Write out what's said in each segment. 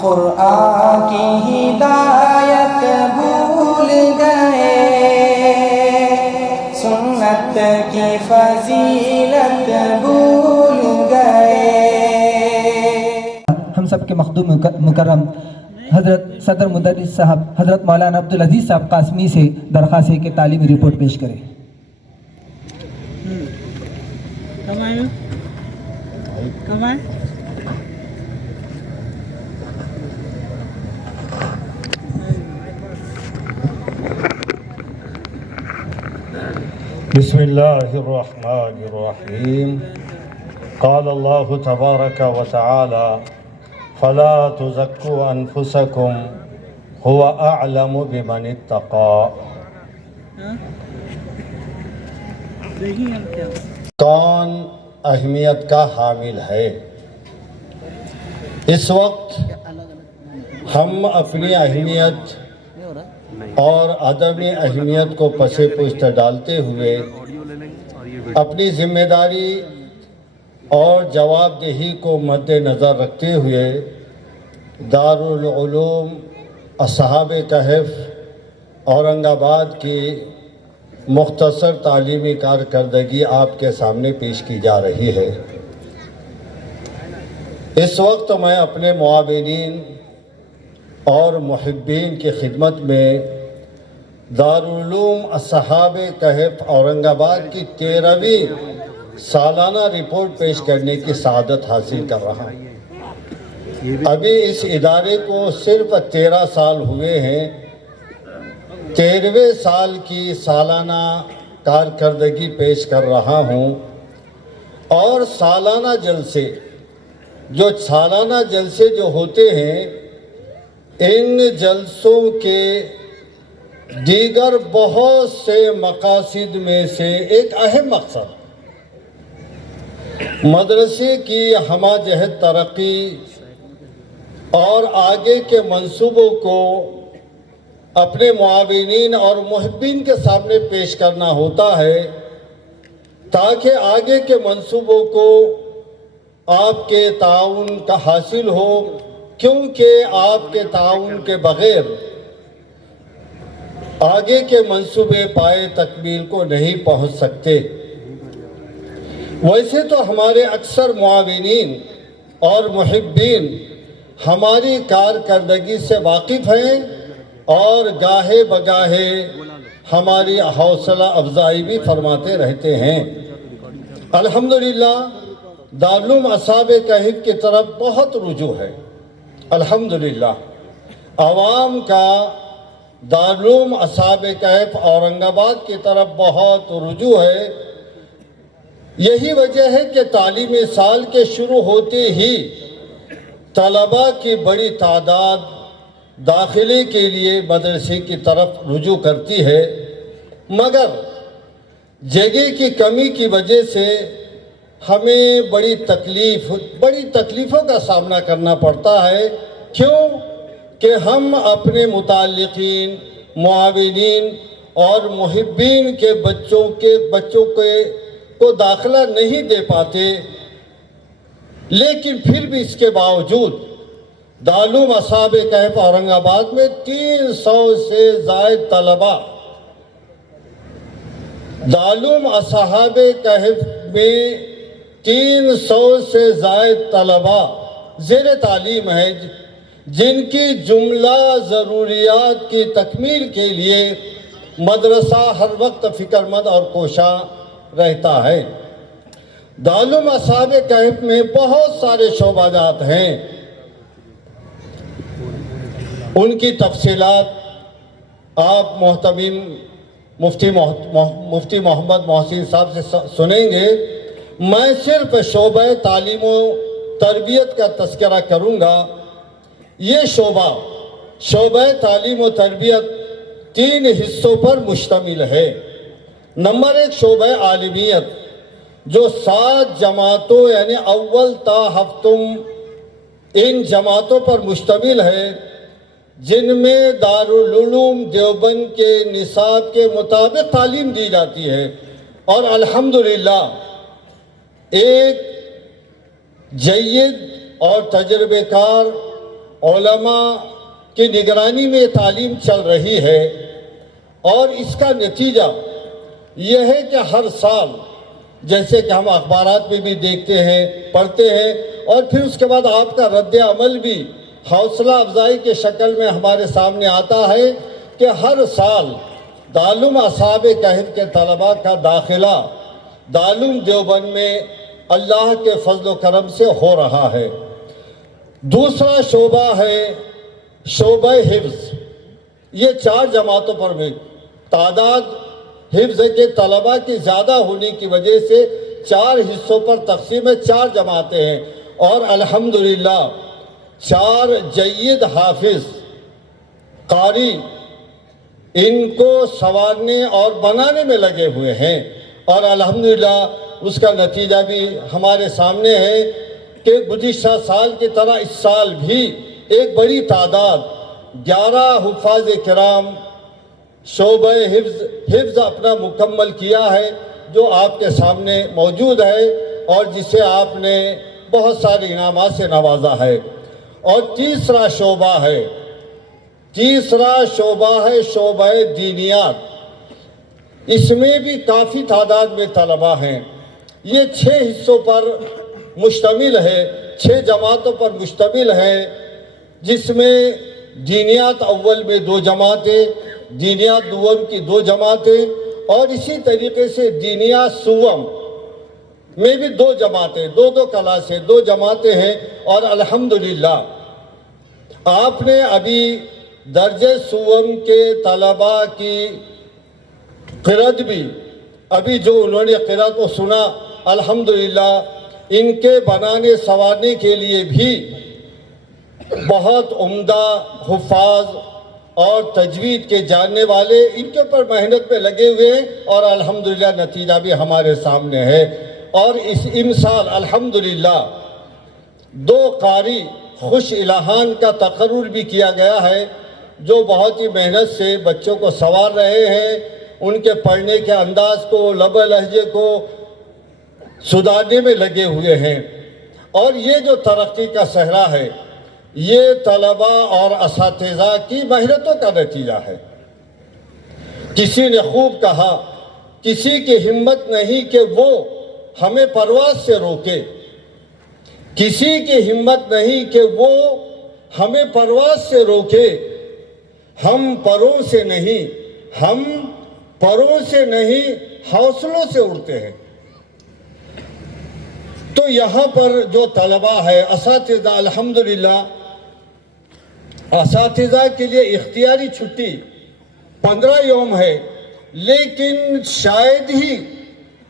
قرآن کی ہدایت بھول گئے، سنت کی فضیلت بھول گئے۔ ہم سب کے مخدوم مکرم حضرت صدر مدرس صاحب حضرت مولانا عبدالعزیز صاحب قاسمی سے درخواست ہے کہ تعلیمی رپورٹ پیش کریں۔ بسم اللہ الرحمن الرحیم۔ قال اللہ تبارک و تعالی فلا تزکوا انفسکم هو اعلم بمن اتقى۔ کون اہمیت کا حامل ہے؟ اس وقت ہم اپنی اہمیت اور عدم اہمیت کو پس پشت ڈالتے ہوئے اپنی ذمہ داری اور جواب دہی کو مد نظر رکھتے ہوئے دارالعلوم اصحاب کہف اورنگ آباد کی مختصر تعلیمی کارکردگی آپ کے سامنے پیش کی جا رہی ہے۔ اس وقت میں اپنے معاونین اور محبین کی خدمت میں دارالعلوم اصحاب کہف اورنگ آباد کی 13ویں سالانہ رپورٹ پیش کرنے کی سعادت حاصل کر رہا ہوں۔ ابھی اس ادارے کو صرف 13 سال ہوئے ہیں۔ 13ویں سال کی سالانہ کارکردگی پیش کر رہا ہوں، اور سالانہ جلسے جو ہوتے ہیں، ان جلسوں کے دیگر بہت سے مقاصد میں سے ایک اہم مقصد مدرسے کی ہمہ جہت ترقی اور آگے کے منصوبوں کو اپنے معاونین اور محبین کے سامنے پیش کرنا ہوتا ہے، تاکہ آگے کے منصوبوں کو آپ کے تعاون کا حاصل ہو، کیونکہ آپ کے تعاون کے بغیر آگے کے منصوبے پائے تکمیل کو نہیں پہنچ سکتے۔ ویسے تو ہمارے اکثر معاونین اور محبین ہماری کارکردگی سے واقف ہیں اور گاہے بگاہے ہماری حوصلہ افزائی بھی فرماتے رہتے ہیں۔ الحمدللہ دارالعلوم اصحاب کہف کی طرف بہت رجوع ہے۔ الحمدللہ عوام کا دارالعلوم اصحاب کہف اورنگ آباد کی طرف بہت رجوع ہے۔ یہی وجہ ہے کہ تعلیمی سال کے شروع ہوتے ہی طلباء کی بڑی تعداد داخلے کے لیے مدرسے کی طرف رجوع کرتی ہے، مگر جگہ کی کمی کی وجہ سے ہمیں بڑی تکلیفوں کا سامنا کرنا پڑتا ہے۔ کیوں کہ ہم اپنے متعلقین، معاونین اور محبین کے بچوں کو داخلہ نہیں دے پاتے، لیکن پھر بھی اس کے باوجود دارالعلوم اصحاب کہف اورنگ آباد میں 300 سے زائد طلباء دارالعلوم اصحاب کہف میں 300 سے زائد طلباء زیر تعلیم ہیں، جن کی جملہ ضروریات کی تکمیل کے لیے مدرسہ ہر وقت فکر مند اور کوشاں رہتا ہے۔ دارالعلوم اصحاب کہف میں بہت سارے شعبہ جات ہیں، ان کی تفصیلات آپ محتمم مفتی محمد محسن صاحب سے سنیں گے۔ میں صرف شعبہ تعلیم و تربیت کا تذکرہ کروں گا۔ یہ شعبہ تعلیم و تربیت 3 حصوں پر مشتمل ہے۔ نمبر 1 شعبہ عالمیت، جو 7 جماعتوں یعنی اول تا ہفتم ان جماعتوں پر مشتمل ہے، جن میں دارالعلوم دیوبند کے نصاب کے مطابق تعلیم دی جاتی ہے، اور الحمدللہ ایک جید اور تجربے کار علماء کی نگرانی میں تعلیم چل رہی ہے، اور اس کا نتیجہ یہ ہے کہ ہر سال جیسے کہ ہم اخبارات میں بھی دیکھتے ہیں، پڑھتے ہیں، اور پھر اس کے بعد آپ کا رد عمل بھی حوصلہ افزائی کے شکل میں ہمارے سامنے آتا ہے کہ ہر سال دارالعلوم اصحاب کہف کے طلباء کا داخلہ دارالعلوم دیوبند میں اللہ کے فضل و کرم سے ہو رہا ہے۔ دوسرا شعبہ ہے شعبہ حفظ۔ یہ 4 جماعتوں پر بھی تعداد حفظ کے طلباء کی زیادہ ہونے کی وجہ سے 4 حصوں پر تقسیم ہے، 4 جماعتیں ہیں، اور الحمدللہ 4 جید حافظ قاری ان کو سنوارنے اور بنانے میں لگے ہوئے ہیں، اور الحمدللہ اس کا نتیجہ بھی ہمارے سامنے ہے کہ گزشتہ سال کی طرح اس سال بھی ایک بڑی تعداد 11 حفاظ کرام شعبہ حفظ اپنا مکمل کیا ہے، جو آپ کے سامنے موجود ہے اور جسے آپ نے بہت سارے انعامات سے نوازا ہے۔ اور تیسرا شعبہ ہے شعبہ دینیات۔ اس میں بھی کافی تعداد میں طلباء ہیں۔ یہ 6 حصوں پر مشتمل ہے، 6 جماعتوں پر مشتمل ہے، جس میں دینیات اول میں 2 جماعتیں، دینیات دوم کی 2 جماعتیں، اور اسی طریقے سے دینیات سوم میں بھی 2 جماعتیں، 2 کلاسیں، 2 جماعتیں ہیں۔ اور الحمدللہ آپ نے ابھی درجہ سوم کے طلباء کی قرأت بھی ابھی جو انہوں نے قرأت کو سنا، الحمدللہ ان کے بنانے سنوارنے کے لیے بھی بہت عمدہ حفاظ اور تجوید کے جاننے والے ان کے اوپر محنت میں لگے ہوئے ہیں، اور الحمدللہ نتیجہ بھی ہمارے سامنے ہے۔ اور اس امسال الحمدللہ 2 قاری خوش الہان کا تقرر بھی کیا گیا ہے، جو بہت ہی محنت سے بچوں کو سنوار رہے ہیں، ان کے پڑھنے کے انداز کو، لب لہجے کو سدھارنے میں لگے ہوئے ہیں۔ اور یہ جو ترقی کا صحرا ہے، یہ طلباء اور اساتذہ کی محنتوں کا نتیجہ ہے۔ کسی نے خوب کہا، کسی کی ہمت نہیں کہ وہ ہمیں پرواز سے روکے، کسی کی ہمت نہیں کہ وہ ہمیں پرواز سے روکے، ہم پروں سے نہیں حوصلوں سے اڑتے ہیں۔ تو یہاں پر جو طلباء ہے، اساتذہ، الحمدللہ اساتذہ کے لیے اختیاری چھٹی 15 یوم ہے، لیکن شاید ہی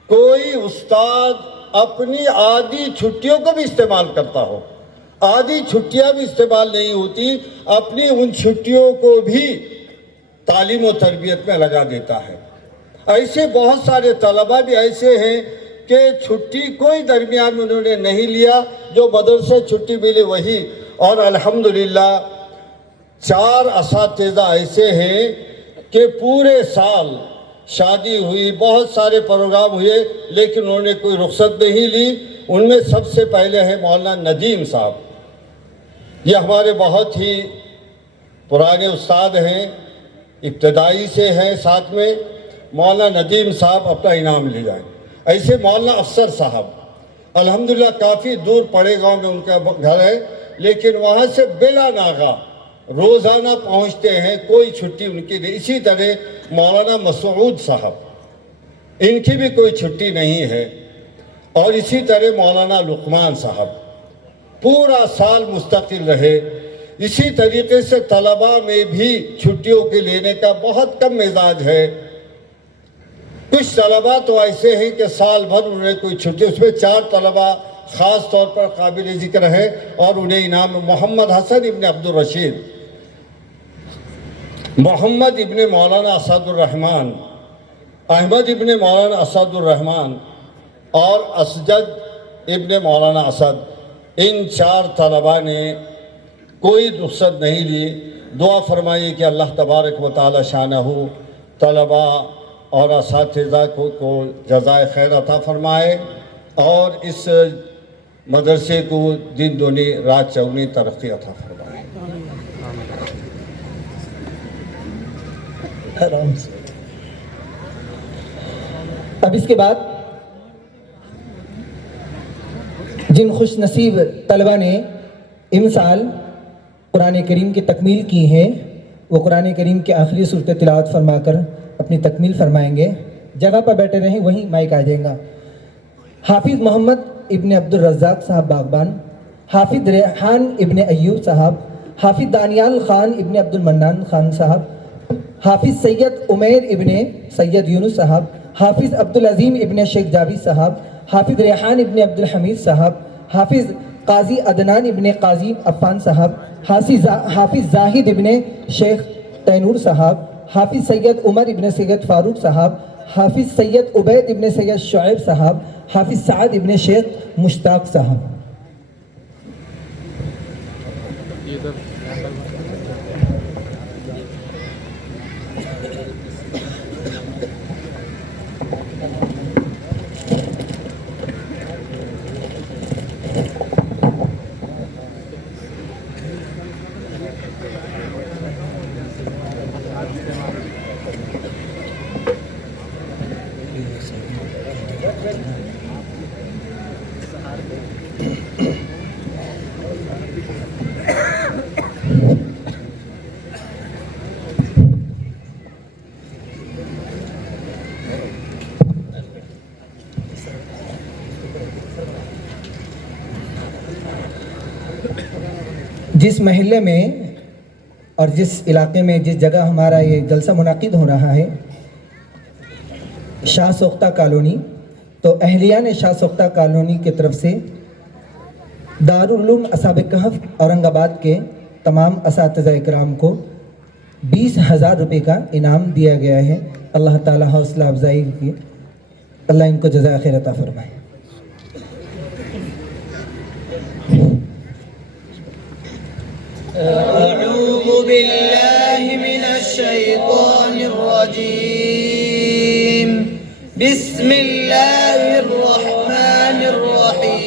کوئی استاد اپنی آدھی چھٹیوں کو بھی استعمال کرتا ہو، آدھی چھٹیاں بھی استعمال نہیں ہوتی، اپنی ان چھٹیوں کو بھی تعلیم و تربیت میں لگا دیتا ہے۔ ایسے بہت سارے طلباء بھی ایسے ہیں کہ چھٹی کوئی درمیان میں انہوں نے نہیں لیا، جو مدرسے چھٹی ملی وہی۔ اور الحمدللہ 4 اساتذہ ایسے ہیں کہ پورے سال شادی ہوئی، بہت سارے پروگرام ہوئے، لیکن انہوں نے کوئی رخصت نہیں لی۔ ان میں سب سے پہلے ہے مولانا ندیم صاحب، یہ ہمارے بہت ہی پرانے استاد ہیں، ابتدائی سے ہیں ساتھ میں۔ مولانا ندیم صاحب اپنا انعام لے جائیں۔ ایسے مولانا افسر صاحب، الحمدللہ کافی دور پڑے گاؤں میں ان کا گھر ہے، لیکن وہاں سے بلا ناغہ روزانہ پہنچتے ہیں، کوئی چھٹی ان کی نہیں۔ اسی طرح مولانا مسعود صاحب، ان کی بھی کوئی چھٹی نہیں ہے۔ اور اسی طرح مولانا لقمان صاحب پورا سال مستقل رہے۔ اسی طریقے سے طلباء میں بھی چھٹیوں کے لینے کا بہت کم مزاج ہے۔ کچھ طلباء تو ایسے ہیں کہ سال بھر انہیں کوئی چھٹی، اس میں 4 طلباء خاص طور پر قابل ذکر ہے، اور انہیں انعام محمد حسن ابن عبد الرشید، محمد ابن مولانا اسد الرحمن، احمد ابن مولانا اسد الرحمن، اور اسجد ابن مولانا اسد، ان 4 طلباء نے کوئی رخصت نہیں لی۔ دعا فرمائیے کہ اللہ تبارک و تعالی شانہ طلباء اور اساتذہ کو جزائے خیر عطا فرمائے، اور اس مدرسے کو دن دونی رات چوگنی ترقی عطا فرمائے۔ اب اس کے بعد جن خوش نصیب طلبہ نے امسال قرآن کریم کی تکمیل کی ہے وہ قرآن کریم کی آخری صورت تلاوت فرما کر اپنی تکمیل فرمائیں گے۔ جگہ پر بیٹھے رہیں، وہیں مائک آ جائے گا۔ حافظ محمد ابن عبد الرزاق صاحب باغبان، حافظ ریحان ابن ایوب صاحب، حافظ دانیال خان ابن عبد المنان خان صاحب، حافظ سید عمیر ابن سید یونس صاحب، حافظ عبدالعظیم ابن شیخ جاوید صاحب، حافظ ریحان ابن عبد الحمید صاحب، حافظ قاضی عدنان ابن قاضی عفان صاحب، حافظ زاہد ابن شیخ تینور صاحب، حافظ سید عمر ابن سید فاروق صاحب، حافظ سید عبید ابن سید شعیب صاحب، حافظ سعد ابن شیخ مشتاق صاحب۔ جس محلے میں اور جس علاقے میں جس جگہ ہمارا یہ جلسہ منعقد ہو رہا ہے شاہ سوختہ کالونی، تو اہلیان شاہ سوختہ کالونی کی طرف سے دارالعلوم اصحاب کہف اورنگ آباد کے تمام اساتذہ اکرام کو 20,000 روپے کا انعام دیا گیا ہے۔ اللہ تعالیٰ حوصلہ افزائی کی، اللہ ان کو جزائے خیر عطا فرمائے۔ أعوذ بالله من الشيطان الرجيم بسم الله الرحمن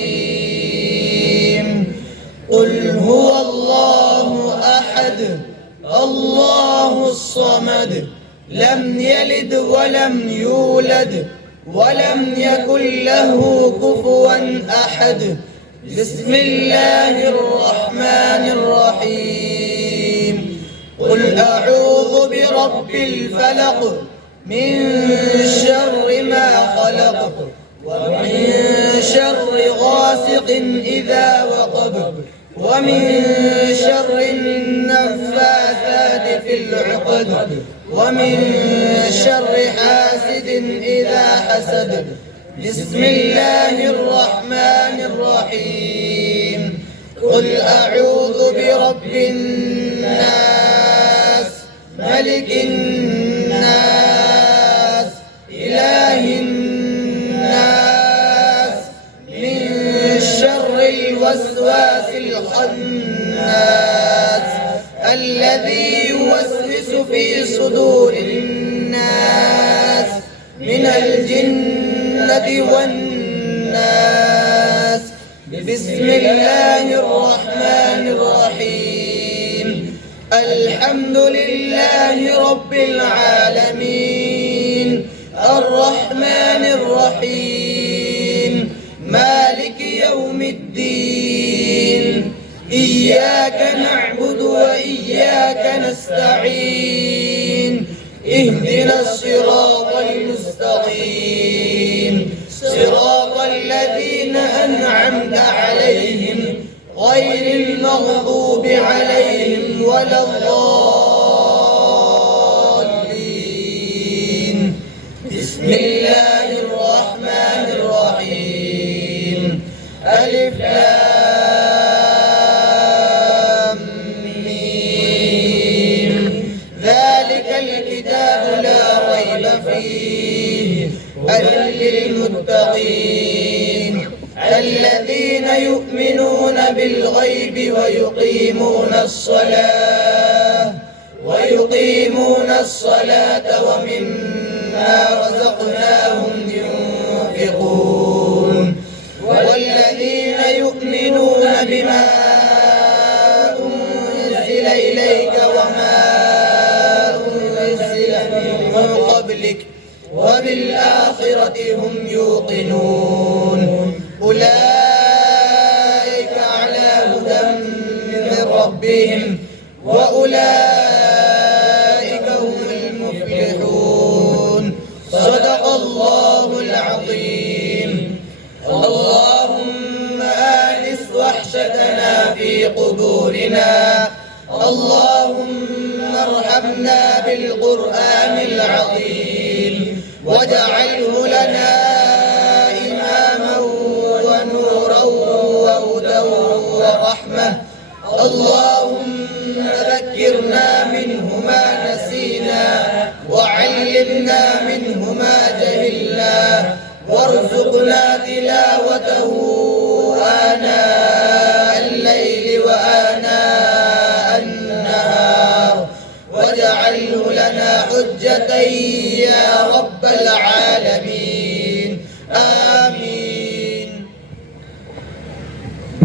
الرحيم قل هو الله أحد الله الصمد لم يلد ولم يولد ولم يكن له كفوا أحد بسم الله الرحمن الرحيم قل أعوذ برب الفلق من شر ما خلق ومن شر غاسق إذا وقب ومن شر النفاثات في العقد ومن شر حاسد إذا حسد بسم الله الرحمن الرحيم قل أعوذ برب الناس ملك الناس إله الناس من شر الوسواس الخناس الذي يوسوس في صدور الناس من الجنة والناس بسم الله الرحمن الرحيم الحمد لله رب العالمين الرحمن الرحيم مالك يوم الدين إياك نعبد وإياك نستعين اهدنا الصراط المستقيم صراط الذين أنعمت عليهم غير المغضوب عليهم ولا الضالين بسم الله الرحمن الرحيم ألف لام ميم ذلك الكتاب لا ريب فيه هدى للمتقين الذين يؤمنون بالغيب ويقيمون الصلاة ومما رزقناهم ينفقون والذين يؤمنون بما أنزل إليك وما أنزل من قبلك وبالآخرة هم يوقنون أولئك على هدى من ربهم وأولئك هم المفلحون صدق الله العظيم اللهم آنس وحشتنا في قبورنا اللهم ارحمنا بالقرآن العظيم واجعله لنا إماما ونورا وهدى ورحمة اللهم ذكرنا منه ما نسينا وعلمنا منه ما جهلنا وارزقنا تلاوته آناء الليل وآناء النهار واجعله لنا حجة يا رب العالمين آمين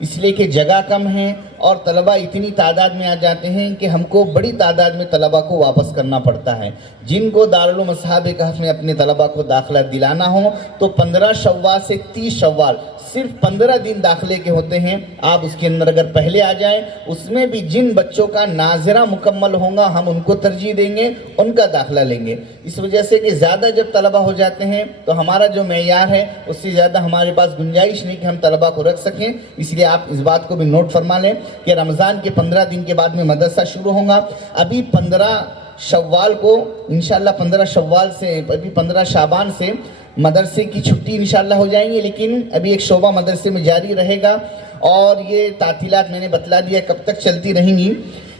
اس لیے کہ جگہ کم ہے اور طلبہ اتنی تعداد میں آ جاتے ہیں کہ ہم کو بڑی تعداد میں طلبہ کو واپس کرنا پڑتا ہے۔ جن کو دارالعلوم اصحاب کہف میں اپنے طلبہ کو داخلہ دلانا ہو تو 15 شوال سے 30 شوال صرف 15 دن داخلے کے ہوتے ہیں۔ آپ اس کے اندر اگر پہلے آ جائیں، اس میں بھی جن بچوں کا ناظرہ مکمل ہوگا ہم ان کو ترجیح دیں گے، ان کا داخلہ لیں گے۔ اس وجہ سے کہ زیادہ جب طلبہ ہو جاتے ہیں تو ہمارا جو معیار ہے اس سے زیادہ ہمارے پاس گنجائش نہیں کہ ہم طلبہ کو رکھ سکیں۔ اس لیے آپ اس بات کو بھی نوٹ فرما لیں کہ رمضان کے 15 دن کے بعد میں مدرسہ شروع ہوگا۔ ابھی 15 شوال کو انشاءاللہ 15 شوال سے ابھی 15 شعبان سے مدرسے کی چھٹی انشاءاللہ ہو جائیں گی، لیکن ابھی ایک شعبہ مدرسے میں جاری رہے گا اور یہ تعطیلات میں نے بتلا دیا کب تک چلتی رہیں گی۔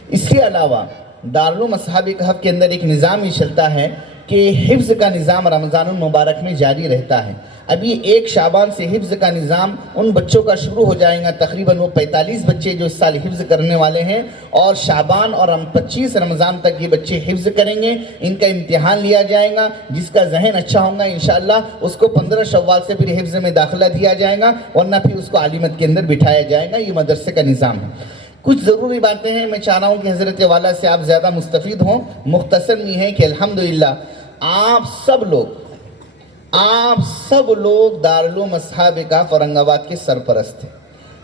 اس کے علاوہ دارالعلوم اصحاب کہف کے اندر ایک نظام یہ چلتا ہے کہ حفظ کا نظام رمضان المبارک میں جاری رہتا ہے۔ ابھی 1 شعبان سے حفظ کا نظام ان بچوں کا شروع ہو جائے گا، تقریباً وہ 45 بچے جو اس سال حفظ کرنے والے ہیں، اور شعبان اور 25 رمضان تک یہ بچے حفظ کریں گے۔ ان کا امتحان لیا جائے گا، جس کا ذہن اچھا ہوگا انشاءاللہ اس کو 15 شوال سے پھر حفظ میں داخلہ دیا جائے گا، ورنہ پھر اس کو عالمیت کے اندر بٹھایا جائے گا۔ یہ مدرسے کا نظام ہے۔ کچھ ضروری باتیں ہیں، میں چاہ رہا ہوں کہ حضرت والا سے آپ زیادہ مستفید ہوں۔ مختصر یہ ہے کہ الحمدللہ آپ سب لوگ دارالعلوم اصحاب کہف اورنگ آباد کے سرپرست ہیں۔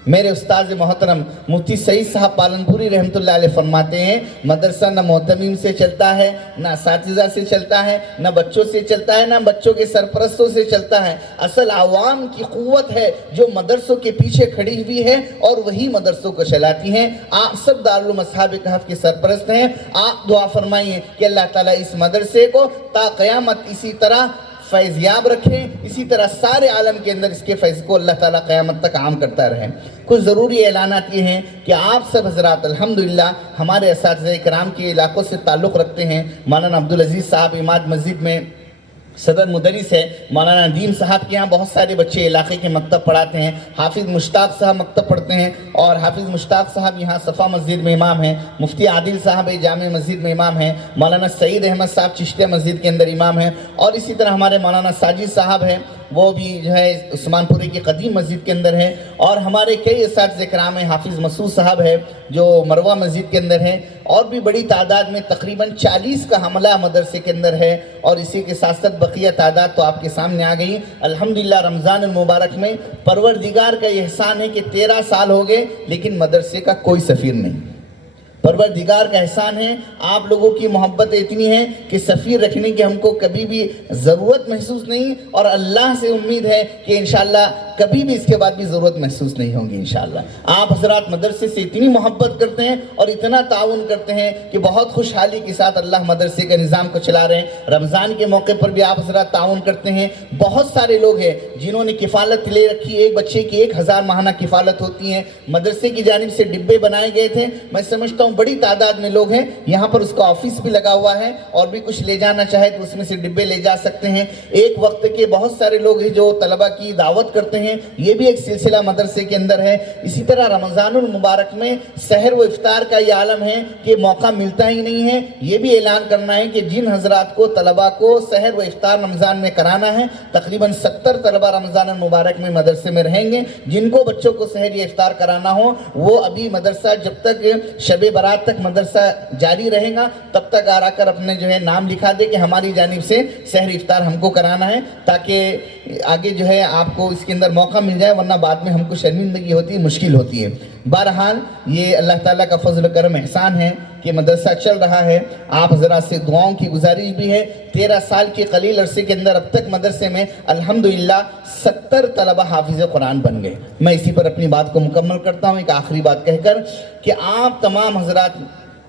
میرے استاذ محترم مفتی سعید صاحب پالنپوری رحمۃ اللہ علیہ فرماتے ہیں مدرسہ نہ محتمیم سے چلتا ہے، نہ اساتذہ سے چلتا ہے، نہ بچوں سے چلتا ہے، نہ بچوں کے سرپرستوں سے چلتا ہے۔ اصل عوام کی قوت ہے جو مدرسوں کے پیچھے کھڑی ہوئی ہے اور وہی مدرسوں کو چلاتی ہیں۔ آپ سب دارالعلوم اصحاب کہف کے سرپرست ہیں۔ آپ دعا فرمائیے کہ اللہ تعالیٰ اس مدرسے کو تا قیامت اسی طرح فیضیاب رکھیں، اسی طرح سارے عالم کے اندر اس کے فیض کو اللہ تعالیٰ قیامت تک عام کرتا رہے۔ کچھ ضروری اعلانات یہ ہیں کہ آپ سب حضرات الحمدللہ ہمارے اساتذہ کرام کے علاقوں سے تعلق رکھتے ہیں۔ مولانا عبدالعزیز صاحب اماد مسجد میں صدر مدرس ہے، مولانا ندیم صاحب کے یہاں بہت سارے بچے علاقے کے مکتب پڑھاتے ہیں، حافظ مشتاق صاحب مکتب پڑھتے ہیں، اور حافظ مشتاق صاحب یہاں صفا مسجد میں امام ہیں، مفتی عادل صاحب جامع مسجد میں امام ہیں، مولانا سعید احمد صاحب چشتیہ مسجد کے اندر امام ہیں، اور اسی طرح ہمارے مولانا ساجد صاحب ہیں، وہ بھی جو ہے عثمان پوری کی قدیم مسجد کے اندر ہے، اور ہمارے کئی اساتذہ کرام ہیں، حافظ مسعود صاحب ہے جو مروہ مسجد کے اندر ہے، اور بھی بڑی تعداد میں تقریباً 40 کا حملہ مدرسے کے اندر ہے، اور اسی کے ساتھ ساتھ بقیہ تعداد تو آپ کے سامنے آ گئی۔ الحمدللہ رمضان المبارک میں پروردگار کا یہ احسان ہے کہ 13 سال ہو گئے لیکن مدرسے کا کوئی سفیر نہیں۔ پروردگار کا احسان ہے، آپ لوگوں کی محبت اتنی ہے کہ سفیر رکھنے کی ہم کو کبھی بھی ضرورت محسوس نہیں، اور اللہ سے امید ہے کہ انشاءاللہ کبھی بھی اس کے بعد بھی ضرورت محسوس نہیں ہوگی انشاءاللہ۔ آپ حضرات مدرسے سے اتنی محبت کرتے ہیں اور اتنا تعاون کرتے ہیں کہ بہت خوشحالی کے ساتھ اللہ مدرسے کے نظام کو چلا رہے ہیں۔ رمضان کے موقع پر بھی آپ حضرات تعاون کرتے ہیں۔ بہت سارے لوگ ہیں جنہوں نے کفالت لے رکھی، ایک بچے کی 1000 ماہانہ کفالت ہوتی ہے، مدرسے کی جانب سے ڈبے بنائے گئے تھے۔ میں سمجھتا ہوں بڑی تعداد میں لوگ ہیں، یہاں پر اس کا آفس بھی لگا ہوا ہے، اور بھی کچھ لے جانا چاہے تو اس میں سے ڈبے لے جا سکتے ہیں۔ ایک وقت کے بہت سارے لوگ ہیں جو طلبہ کی دعوت کرتے ہیں، یہ بھی ایک سلسلہ مدرسے کے اندر ہے۔ اسی طرح رمضان المبارک میں سحر و افطار کا یہ عالم ہے کہ موقع ملتا ہی نہیں ہے۔ یہ بھی اعلان کرنا ہے کہ جن حضرات کو طلبہ کو سحر و افطار رمضان میں کرانا ہے، تقریباً 70 طلبہ رمضان المبارک میں مدرسے میں رہیں گے۔ جن کو بچوں کو سحر یا افطار کرانا ہو وہ ابھی مدرسہ جب تک شب برات تک مدرسہ جاری رہے گا تب تک آ کر اپنے جو ہے نام لکھا دے کہ ہماری جانب سے سحر افطار ہم کو کرانا ہے، تاکہ آگے جو ہے آپ کو اس کے اندر موقع مل جائے، ورنہ بعد میں ہم کو شرمندگی ہوتی ہے، مشکل ہوتی ہے۔ بہرحال یہ اللہ تعالیٰ کا فضل و کرم احسان ہے کہ مدرسہ چل رہا ہے۔ آپ حضرات سے دعاؤں کی گزارش بھی ہے۔ 13 سال کے قلیل عرصے کے اندر اب تک مدرسے میں الحمدللہ 70 طلبہ حافظ قرآن بن گئے۔ میں اسی پر اپنی بات کو مکمل کرتا ہوں ایک آخری بات کہہ کر کہ آپ تمام حضرات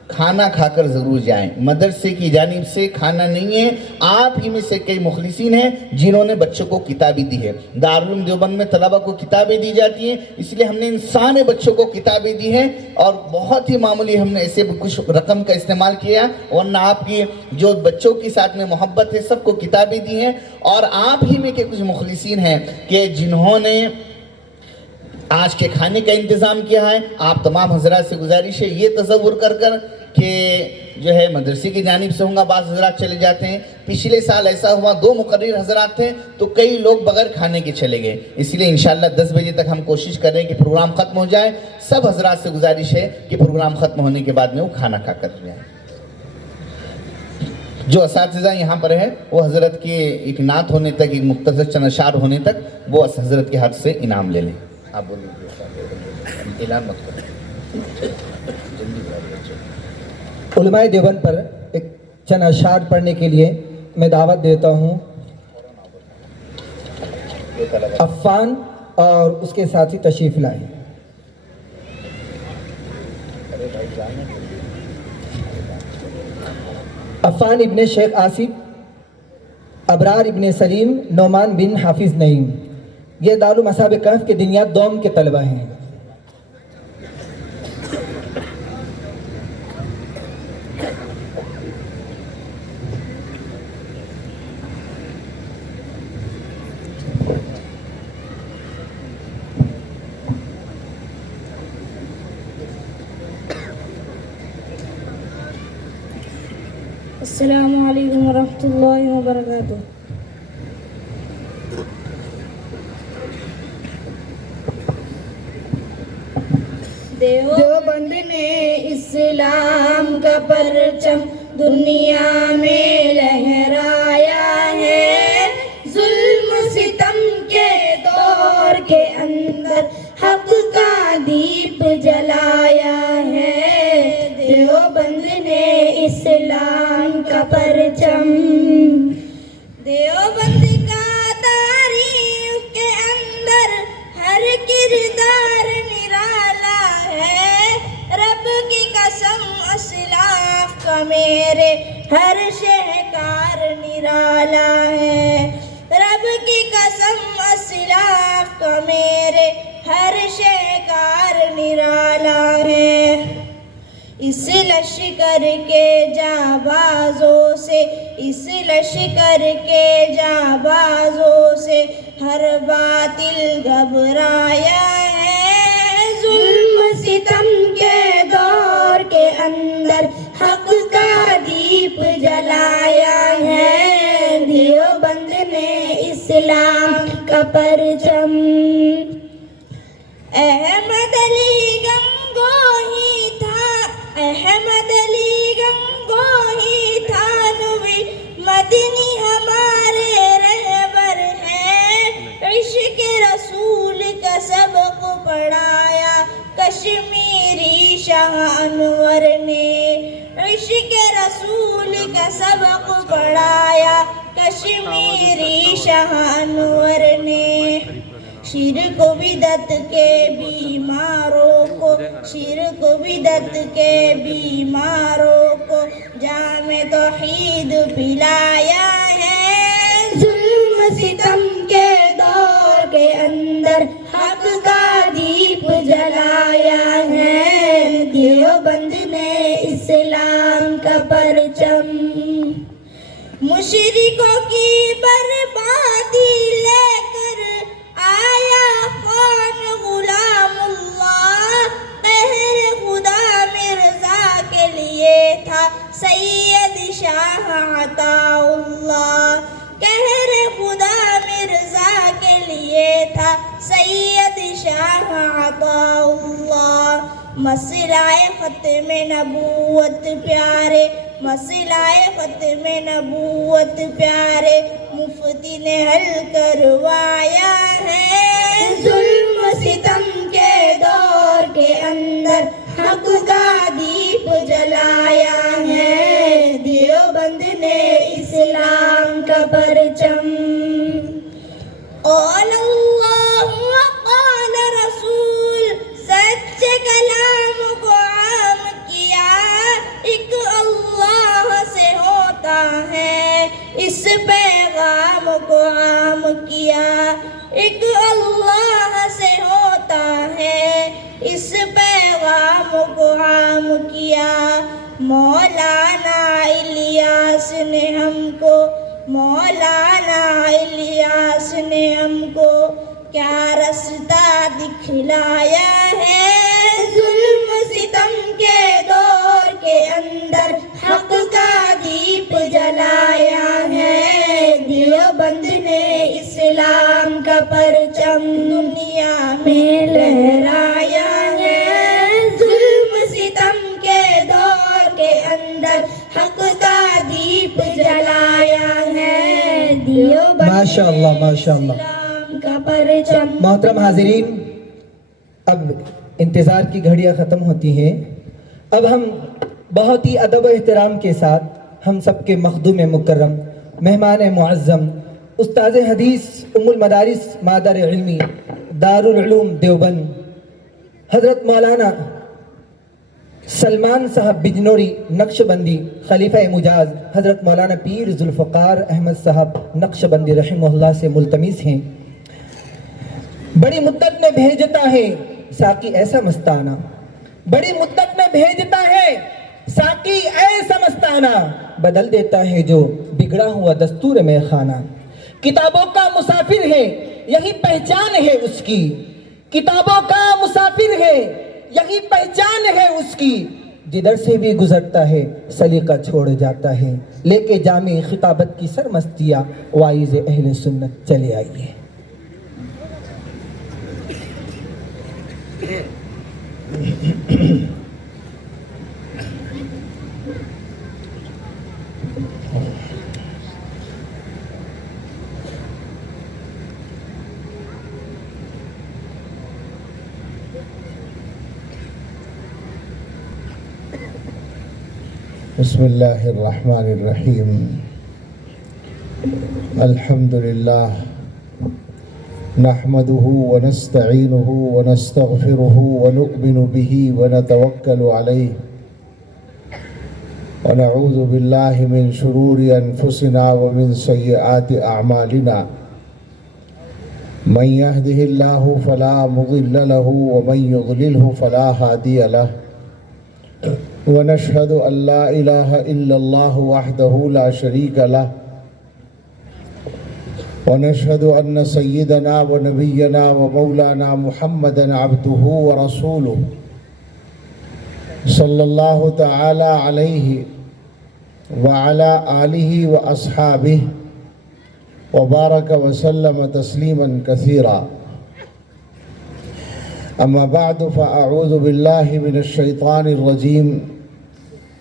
کھانا کھا کر ضرور جائیں۔ مدرسے کی جانب سے کھانا نہیں ہے، آپ ہی میں سے کئی مخلصین ہیں جنہوں نے بچوں کو کتابیں دی ہے۔ دارالعلوم دیوبند میں طلبہ کو کتابیں دی جاتی ہیں، اس لیے ہم نے ان سارے بچوں کو کتابیں دی ہیں، اور بہت ہی معمولی ہم نے ایسے کچھ رقم کا استعمال کیا، ورنہ آپ کی جو بچوں کے ساتھ میں محبت ہے سب کو کتابیں دی ہیں۔ اور آپ ہی میں کے کچھ مخلصین ہیں کہ جنہوں نے آج کے کھانے کا انتظام کیا ہے۔ آپ تمام حضرات سے گزارش ہے یہ تصور کر کہ جو ہے مدرسے کی جانب سے ہوں گا، بعض حضرات چلے جاتے ہیں۔ پچھلے سال ایسا ہوا 2 مقرر حضرات تھے تو کئی لوگ بغیر کھانے کے چلے گئے، اس لیے انشاءاللہ 10 بجے تک ہم کوشش کر رہے ہیں کہ پروگرام ختم ہو جائے۔ سب حضرات سے گزارش ہے کہ پروگرام ختم ہونے کے بعد میں وہ کھانا کھا کر جائیں۔ جو اساتذہ یہاں پر ہے وہ حضرت کی ایک نعت ہونے تک، ایک مختصر چند اشعار ہونے تک وہ حضرت کے ہاتھ سے انعام لے لیں۔ آپ بولیے، اعلان مت کریں۔ علماء دیوبند پر ایک چند اشعار پڑھنے کے لیے میں دعوت دیتا ہوں عفان اور اس کے ساتھی تشریف لائیں۔ عفان ابن شیخ آصف، ابرار ابن سلیم، نعمان بن حافظ نعیم، یہ دارالمصاب کہف کے دنیات دوم کے طلبہ ہیں۔ السلام علیکم ورحمۃ اللہ وبرکاتہ۔ دیوبند نے اسلام کا پرچم دنیا میں لہرایا ہے، ظلم ستم کے دور کے اندر حق کا دیپ جلایا ہے۔ دیوبند نے اسلام کا پرچم، دیوبند کا تاریخ کے اندر ہر کردار نرالا ہے، رب کی قسم اسلاف کا میرے ہر شہکار نرالا ہے، رب کی قسم اسلاف کا میرے ہر شہکار نرالا ہے۔ اس لشکر کے جانبازوں سے، اس لشکر کے جانبازوں سے ہر باطل گھبرایا ہے، ظلم ستم کے دور کے اندر حق کا دیپ جلایا ہے۔ دیوبند نے اسلام کا پرچم، احمد علی گنگوہی تھا، احمد علی گنگوہی تھانوی مدنی ہمارے رہبر ہیں، عشق رسول کا سبق پڑھایا کشمیری شاہ انور نے، عشق رسول کا سبق پڑھایا کشمیری شاہ انور نے۔ شرک و بدعت کے بیماروں کو، شرک و بدعت کے بیماروں کو جام توحید پلایا ہے، ظلم ستم کے دور کے اندر حق کا دیپ جلایا ہے۔ دیوبند نے اسلام کا پرچم، مشرکوں کی بربادی لے کر آیا خان غلام اللہ، قہر خدا مرزا کے لیے تھا سید شاہ عطا اللہ، قہر خدا مرزا کے لیے تھا سید شاہ عطا اللہ۔ مسئلہ ختم نبوت پیارے، مسئلہ ختم نبوت پیارے مفتی نے حل کروایا ہے، ظلم ستم کے دور کے اندر حق کا دیپ جلایا ہے۔ دیوبند نے اسلام کا پرچم، قال اللہ وقال رسول، سچے کلام کو عام کیا، ایک اللہ سے ہوتا ہے، اس پیغام کو عام کیا، ایک اللہ سے ہوتا ہے، اس پیغام کو عام کیا۔ مولانا الیاس نے ہم کو، مولانا الیاس نے ہم کو کیا رستہ دکھلایا ہے، ظلم ستم کے دور کے کے اندر حق کا دیپ جلایا ہے، دیوبند نے اسلام کا پرچم دنیا میں لہرایا ہے، ظلم ستم کے دور کے اندر حق کا دیپ جلایا ہے، دیوبند ماشاء اللہ ماشاء اللہ۔ اسلام کا پرچم۔ محترم حاضرین، اب انتظار کی گھڑیاں ختم ہوتی ہیں۔ اب ہم بہت ہی ادب و احترام کے ساتھ ہم سب کے مخدوم مکرم، مہمان معظم، استاد حدیث ام المدارس مادر علمی دارالعلوم دیوبند حضرت مولانا سلمان صاحب بجنوری نقشبندی خلیفہ مجاز حضرت مولانا پیر ذوالفقار احمد صاحب نقشبندی رحمہ اللہ سے ملتمس ہیں۔ بڑی مدت میں بھیجتا ہے ساقی ایسا مستانہ، بڑی مدت میں بھیجتا ہے ساقی ایسا مستانہ، بدل دیتا ہے جو بگڑا ہوا دستور میں خانہ۔ کتابوں کا مسافر ہے یہی پہچان ہے اس کی، کتابوں کا مسافر ہے یہی پہچان ہے اس کی، جدھر سے بھی گزرتا ہے سلیقہ چھوڑ جاتا ہے، لے کے جامع خطابت کی سرمستیاں وائز اہل سنت چلے آئیے۔ بسم اللہ الرحمن الرحیم، الحمد للہ نحمده ونستعینه ونستغفره ونؤمن به ونتوکل علیہ ونعوذ باللہ من شرور انفسنا ومن سیئات اعمالنا، من يهده اللہ فلا مضل له ومن يضلله فلا هادی له، ونشهد أن لا إله إلا الله وحده لا شريك له، ونشهد أن سيدنا ونبينا ومولانا محمدا عبده ورسوله صلى الله تعالى عليه وعلى آله وأصحابه وبارك وسلم تسليما كثيرا، أما بعد فأعوذ بالله من الشيطان الرجيم،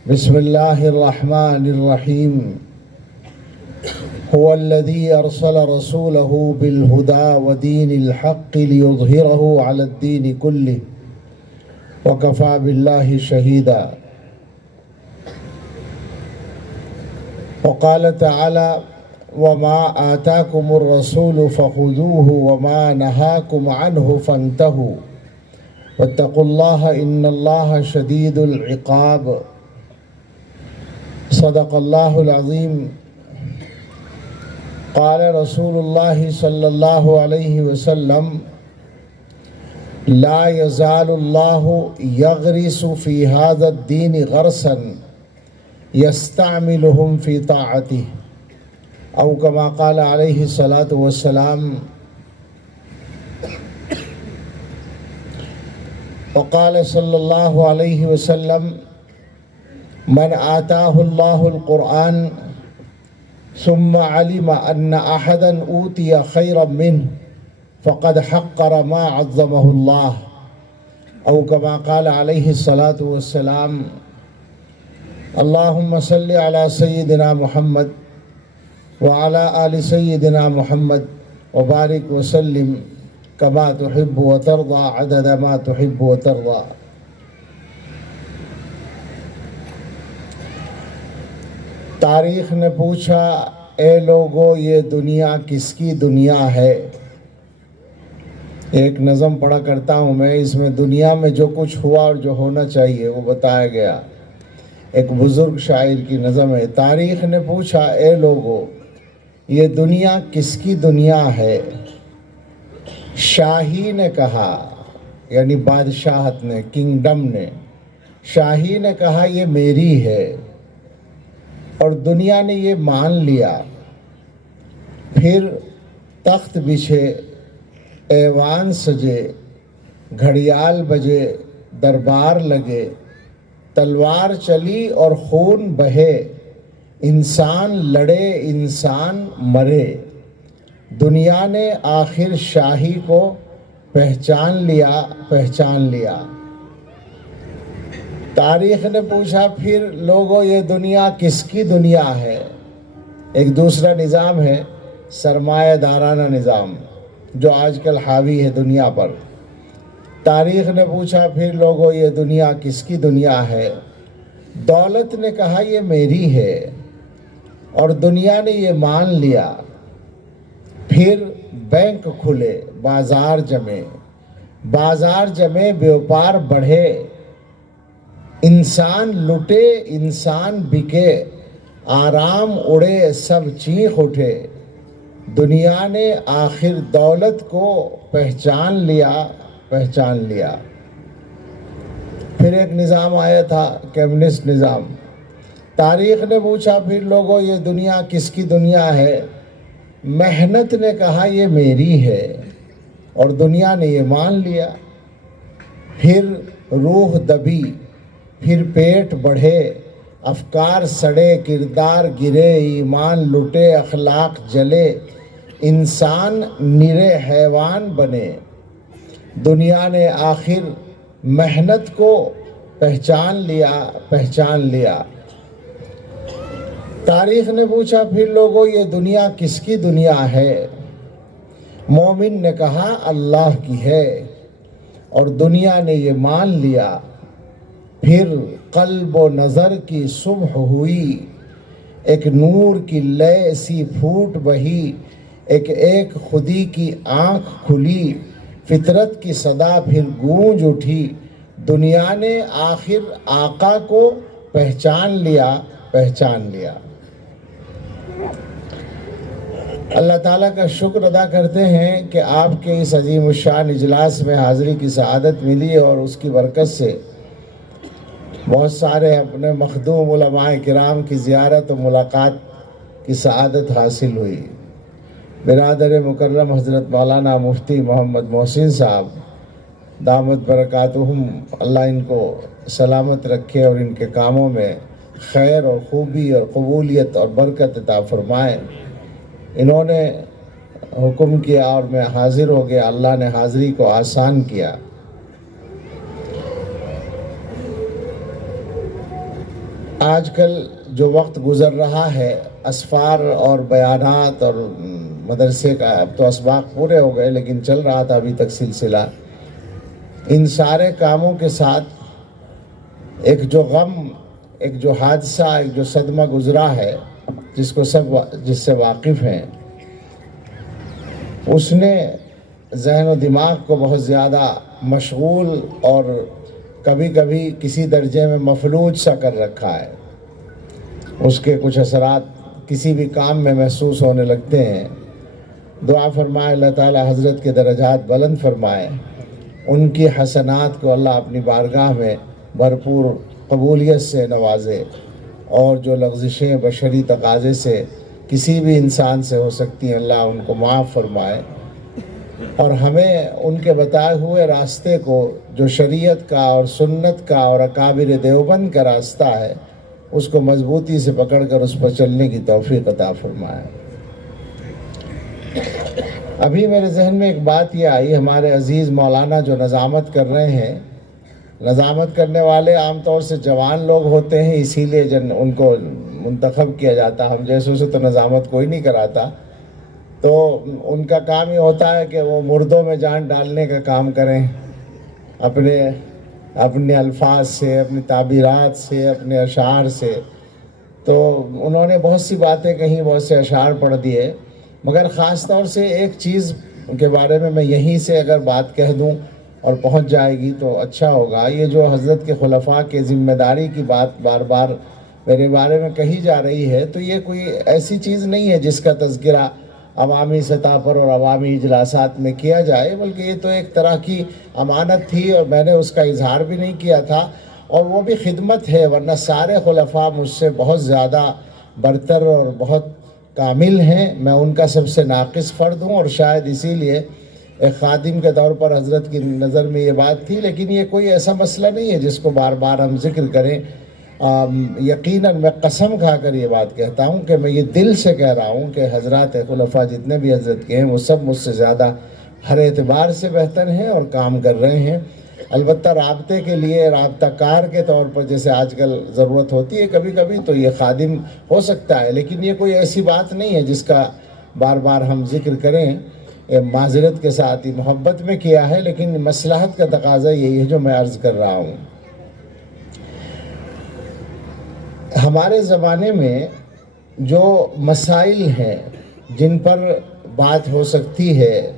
بسم الله الرحمن الرحيم، هو الذي أرسل رسوله بالهدى ودين الحق ليظهره على الدين كله وكفى بالله شهيدا، وقال تعالى وما آتاكم الرسول فخذوه وما نهاكم عنه فانتهوا واتقوا الله إن الله شديد العقاب، صدق الله العظيم۔ قال رسول الله صلى الله عليه وسلم لا يزال الله يغرس في هذا الدين غرسا يستعملهم في طاعته، أو كما قال عليه الصلاة والسلام۔ وقال صلى الله عليه وسلم من آتاه الله القرآن ثم علم أن أحدا أوتي خيرا منه فقد حقر ما عظمه الله، أو كما قال عليه الصلاة والسلام۔ اللهم صل على سيدنا محمد وعلى آل سيدنا محمد وبارك وسلم كما تحب وترضى عدد ما تحب وترضى۔ تاریخ نے پوچھا اے لوگو یہ دنیا کس کی دنیا ہے؟ ایک نظم پڑھا کرتا ہوں میں، اس میں دنیا میں جو کچھ ہوا اور جو ہونا چاہیے وہ بتایا گیا۔ ایک بزرگ شاعر کی نظم ہے۔ تاریخ نے پوچھا اے لوگو یہ دنیا کس کی دنیا ہے؟ شاہی نے کہا، یعنی بادشاہت نے، کنگڈم نے، شاہی نے کہا یہ میری ہے، اور دنیا نے یہ مان لیا۔ پھر تخت بچھے، ایوان سجے، گھڑیال بجے، دربار لگے، تلوار چلی اور خون بہے، انسان لڑے انسان مرے، دنیا نے آخر شاہی کو پہچان لیا۔ تاریخ نے پوچھا پھر لوگوں یہ دنیا کس کی دنیا ہے؟ ایک دوسرا نظام ہے سرمایہ دارانہ نظام جو آج کل حاوی ہے دنیا پر۔ تاریخ نے پوچھا پھر لوگوں یہ دنیا کس کی دنیا ہے؟ دولت نے کہا یہ میری ہے اور دنیا نے یہ مان لیا۔ پھر بینک کھلے، بازار جمے، بیوپار بڑھے، انسان لٹے انسان بکے، آرام اڑے سب چیخ اٹھے، دنیا نے آخر دولت کو پہچان لیا۔ پھر ایک نظام آیا تھا کمیونسٹ نظام۔ تاریخ نے پوچھا پھر لوگوں یہ دنیا کس کی دنیا ہے؟ محنت نے کہا یہ میری ہے اور دنیا نے یہ مان لیا۔ پھر روح دبی، پھر پیٹ بڑھے، افکار سڑے، کردار گرے، ایمان لٹے، اخلاق جلے، انسان نرے حیوان بنے، دنیا نے آخر محنت کو پہچان لیا۔ تاریخ نے پوچھا پھر لوگوں یہ دنیا کس کی دنیا ہے؟ مومن نے کہا اللہ کی ہے اور دنیا نے یہ مان لیا۔ پھر قلب و نظر کی صبح ہوئی، ایک نور کی لے سی پھوٹ بہی، ایک خودی کی آنکھ کھلی، فطرت کی صدا پھر گونج اٹھی، دنیا نے آخر آقا کو پہچان لیا۔ اللہ تعالیٰ کا شکر ادا کرتے ہیں کہ آپ کے اس عظیم الشان اجلاس میں حاضری کی سعادت ملی اور اس کی برکت سے بہت سارے اپنے مخدوم علماء کرام کی زیارت و ملاقات کی سعادت حاصل ہوئی۔ برادر مکرم حضرت مولانا مفتی محمد محسن صاحب دامت برکاتہم، اللہ ان کو سلامت رکھے اور ان کے کاموں میں خیر اور خوبی اور قبولیت اور برکت عطا فرمائے۔ انہوں نے حکم کیا اور میں حاضر ہو گیا، اللہ نے حاضری کو آسان کیا۔ آج کل جو وقت گزر رہا ہے، اسفار اور بیانات اور مدرسے کا اب تو اسباق پورے ہو گئے لیکن چل رہا تھا ابھی تک سلسلہ، ان سارے کاموں کے ساتھ ایک جو غم، ایک جو حادثہ، ایک جو صدمہ گزرا ہے جس سے واقف ہیں، اس نے ذہن و دماغ کو بہت زیادہ مشغول اور کبھی کبھی کسی درجے میں مفلوج سا کر رکھا ہے۔ اس کے کچھ اثرات کسی بھی کام میں محسوس ہونے لگتے ہیں۔ دعا فرمائے اللہ تعالیٰ حضرت کے درجات بلند فرمائے، ان کی حسنات کو اللہ اپنی بارگاہ میں بھرپور قبولیت سے نوازے، اور جو لغزشیں بشری تقاضے سے کسی بھی انسان سے ہو سکتی ہیں اللہ ان کو معاف فرمائے، اور ہمیں ان کے بتائے ہوئے راستے کو جو شریعت کا اور سنت کا اور اکابر دیوبند کا راستہ ہے اس کو مضبوطی سے پکڑ کر اس پر چلنے کی توفیق عطا فرمائے۔ ابھی میرے ذہن میں ایک بات یہ آئی، ہمارے عزیز مولانا جو نظامت کر رہے ہیں، نظامت کرنے والے عام طور سے جوان لوگ ہوتے ہیں، اسی لیے ان کو منتخب کیا جاتا، ہم جیسوں سے تو نظامت کوئی نہیں کراتا، تو ان کا کام یہ ہوتا ہے کہ وہ مردوں میں جان ڈالنے کا کام کریں، اپنے الفاظ سے، اپنی تعبیرات سے، اپنے اشعار سے۔ تو انہوں نے بہت سی باتیں کہیں، بہت سے اشعار پڑھ دیے، مگر خاص طور سے ایک چیز کے بارے میں یہیں سے اگر بات کہہ دوں اور پہنچ جائے گی تو اچھا ہوگا۔ یہ جو حضرت کے خلفاء کے ذمہ داری کی بات بار بار میرے بارے میں کہی جا رہی ہے، تو یہ کوئی ایسی چیز نہیں ہے جس کا تذکرہ عوامی سطح پر اور عوامی اجلاسات میں کیا جائے، بلکہ یہ تو ایک طرح کی امانت تھی اور میں نے اس کا اظہار بھی نہیں کیا تھا، اور وہ بھی خدمت ہے، ورنہ سارے خلفاء مجھ سے بہت زیادہ برتر اور بہت کامل ہیں، میں ان کا سب سے ناقص فرد ہوں، اور شاید اسی لیے ایک خادم کے طور پر حضرت کی نظر میں یہ بات تھی، لیکن یہ کوئی ایسا مسئلہ نہیں ہے جس کو بار بار ہم ذکر کریں۔ یقیناً میں قسم کھا کر یہ بات کہتا ہوں کہ میں یہ دل سے کہہ رہا ہوں کہ حضرات خلفاء جتنے بھی حضرت کے ہیں وہ سب مجھ سے زیادہ ہر اعتبار سے بہتر ہیں اور کام کر رہے ہیں۔ البتہ رابطے کے لیے رابطہ کار کے طور پر جیسے آج کل ضرورت ہوتی ہے کبھی کبھی، تو یہ خادم ہو سکتا ہے، لیکن یہ کوئی ایسی بات نہیں ہے جس کا بار بار ہم ذکر کریں۔ معذرت کے ساتھ ہی محبت میں کیا ہے، لیکن مصلحت کا تقاضا یہی ہے جو میں عرض کر رہا ہوں۔ ہمارے زمانے میں جو مسائل ہیں جن پر بات ہو سکتی ہے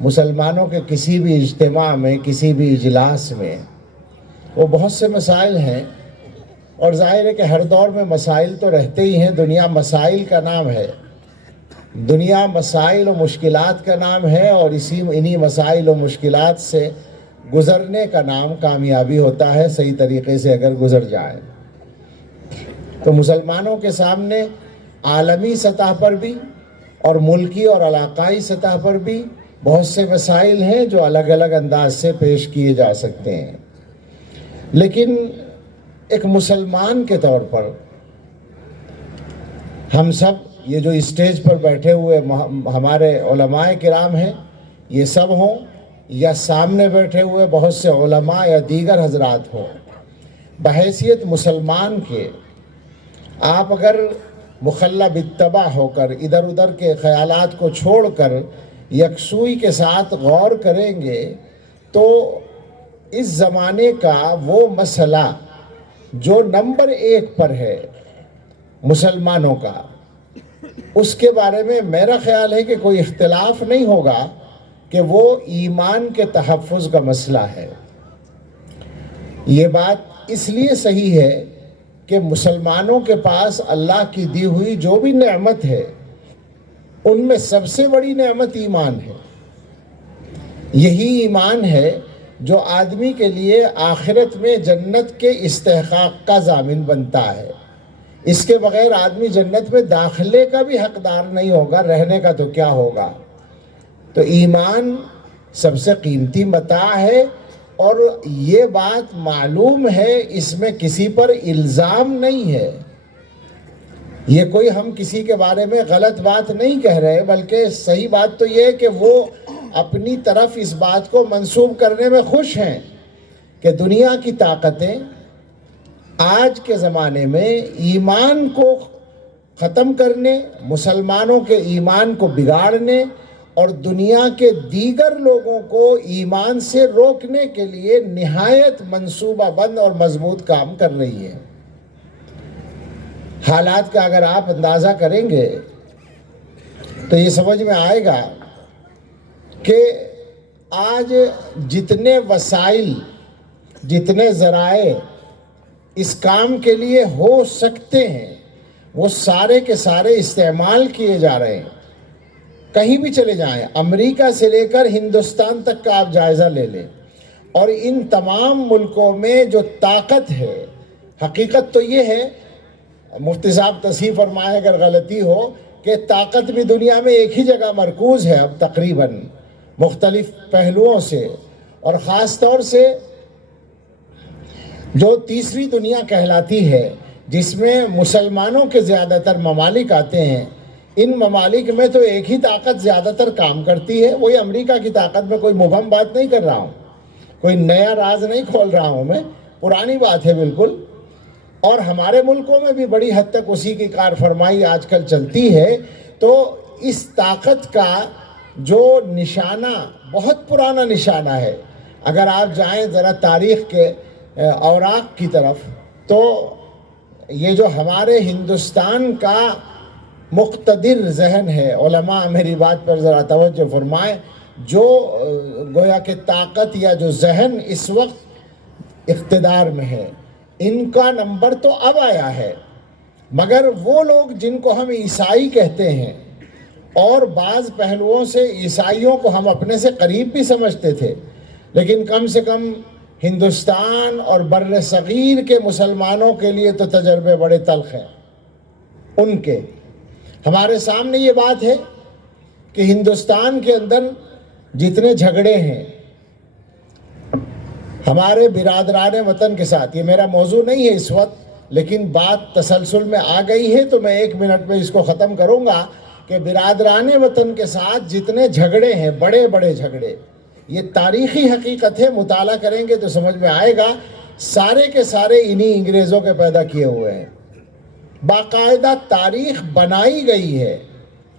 مسلمانوں کے کسی بھی اجتماع میں، کسی بھی اجلاس میں، وہ بہت سے مسائل ہیں، اور ظاہر ہے کہ ہر دور میں مسائل تو رہتے ہی ہیں۔ دنیا مسائل کا نام ہے، دنیا مسائل و مشکلات کا نام ہے، اور انہی مسائل و مشکلات سے گزرنے کا نام کامیابی ہوتا ہے، صحیح طریقے سے اگر گزر جائے۔ تو مسلمانوں کے سامنے عالمی سطح پر بھی اور ملکی اور علاقائی سطح پر بھی بہت سے مسائل ہیں جو الگ الگ انداز سے پیش کیے جا سکتے ہیں، لیکن ایک مسلمان کے طور پر ہم سب، یہ جو اسٹیج پر بیٹھے ہوئے ہمارے علماء کرام ہیں، یہ سب ہوں یا سامنے بیٹھے ہوئے بہت سے علماء یا دیگر حضرات ہوں، بحیثیت مسلمان کے آپ اگر مخلہ بالطبع ہو کر ادھر ادھر کے خیالات کو چھوڑ کر یکسوئی کے ساتھ غور کریں گے تو اس زمانے کا وہ مسئلہ جو نمبر 1 پر ہے مسلمانوں کا، اس کے بارے میں میرا خیال ہے کہ کوئی اختلاف نہیں ہوگا کہ وہ ایمان کے تحفظ کا مسئلہ ہے۔ یہ بات اس لیے صحیح ہے کہ مسلمانوں کے پاس اللہ کی دی ہوئی جو بھی نعمت ہے ان میں سب سے بڑی نعمت ایمان ہے۔ یہی ایمان ہے جو آدمی کے لیے آخرت میں جنت کے استحقاق کا ضامن بنتا ہے۔ اس کے بغیر آدمی جنت میں داخلے کا بھی حقدار نہیں ہوگا، رہنے کا تو کیا ہوگا۔ تو ایمان سب سے قیمتی متاع ہے، اور یہ بات معلوم ہے، اس میں کسی پر الزام نہیں ہے۔ یہ کوئی ہم کسی کے بارے میں غلط بات نہیں کہہ رہے، بلکہ صحیح بات تو یہ ہے کہ وہ اپنی طرف اس بات کو منسوب کرنے میں خوش ہیں کہ دنیا کی طاقتیں آج کے زمانے میں ایمان کو ختم کرنے، مسلمانوں کے ایمان کو بگاڑنے اور دنیا کے دیگر لوگوں کو ایمان سے روکنے کے لیے نہایت منصوبہ بند اور مضبوط کام کر رہی ہے۔ حالات کا اگر آپ اندازہ کریں گے تو یہ سمجھ میں آئے گا کہ آج جتنے وسائل، جتنے ذرائع اس کام کے لیے ہو سکتے ہیں وہ سارے کے سارے استعمال کیے جا رہے ہیں۔ کہیں بھی چلے جائیں، امریکہ سے لے کر ہندوستان تک کا آپ جائزہ لے لیں، اور ان تمام ملکوں میں جو طاقت ہے، حقیقت تو یہ ہے، مفتی صاحب تصحیح فرمائے اگر غلطی ہو، کہ طاقت بھی دنیا میں ایک ہی جگہ مرکوز ہے اب تقریباً مختلف پہلوؤں سے، اور خاص طور سے جو تیسری دنیا کہلاتی ہے جس میں مسلمانوں کے زیادہ تر ممالک آتے ہیں، ان ممالک میں تو ایک ہی طاقت زیادہ تر کام کرتی ہے، وہی امریکہ کی طاقت میں کوئی مبہم بات نہیں کر رہا ہوں، کوئی نیا راز نہیں کھول رہا ہوں میں، پرانی بات ہے بالکل۔ اور ہمارے ملکوں میں بھی بڑی حد تک اسی کی کار فرمائی آج کل چلتی ہے۔ تو اس طاقت کا جو نشانہ بہت پرانا نشانہ ہے، اگر آپ جائیں ذرا تاریخ کے اوراق کی طرف، تو یہ جو ہمارے ہندوستان کا مقتدر ذہن ہے، علماء میری بات پر ذرا توجہ فرمائیں، جو گویا کہ طاقت یا جو ذہن اس وقت اقتدار میں ہے، ان کا نمبر تو اب آیا ہے، مگر وہ لوگ جن کو ہم عیسائی کہتے ہیں، اور بعض پہلوؤں سے عیسائیوں کو ہم اپنے سے قریب بھی سمجھتے تھے، لیکن کم سے کم ہندوستان اور بر صغیر کے مسلمانوں کے لیے تو تجربے بڑے تلخ ہیں۔ ان کے ہمارے سامنے یہ بات ہے کہ ہندوستان کے اندر جتنے جھگڑے ہیں ہمارے برادران وطن کے ساتھ، یہ میرا موضوع نہیں ہے اس وقت، لیکن بات تسلسل میں آ گئی ہے تو میں 1 منٹ میں اس کو ختم کروں گا کہ برادران وطن کے ساتھ جتنے جھگڑے ہیں، بڑے بڑے جھگڑے، یہ تاریخی حقیقت ہے، مطالعہ کریں گے تو سمجھ میں آئے گا، سارے کے سارے انہی انگریزوں کے پیدا کیے ہوئے ہیں۔ باقاعدہ تاریخ بنائی گئی ہے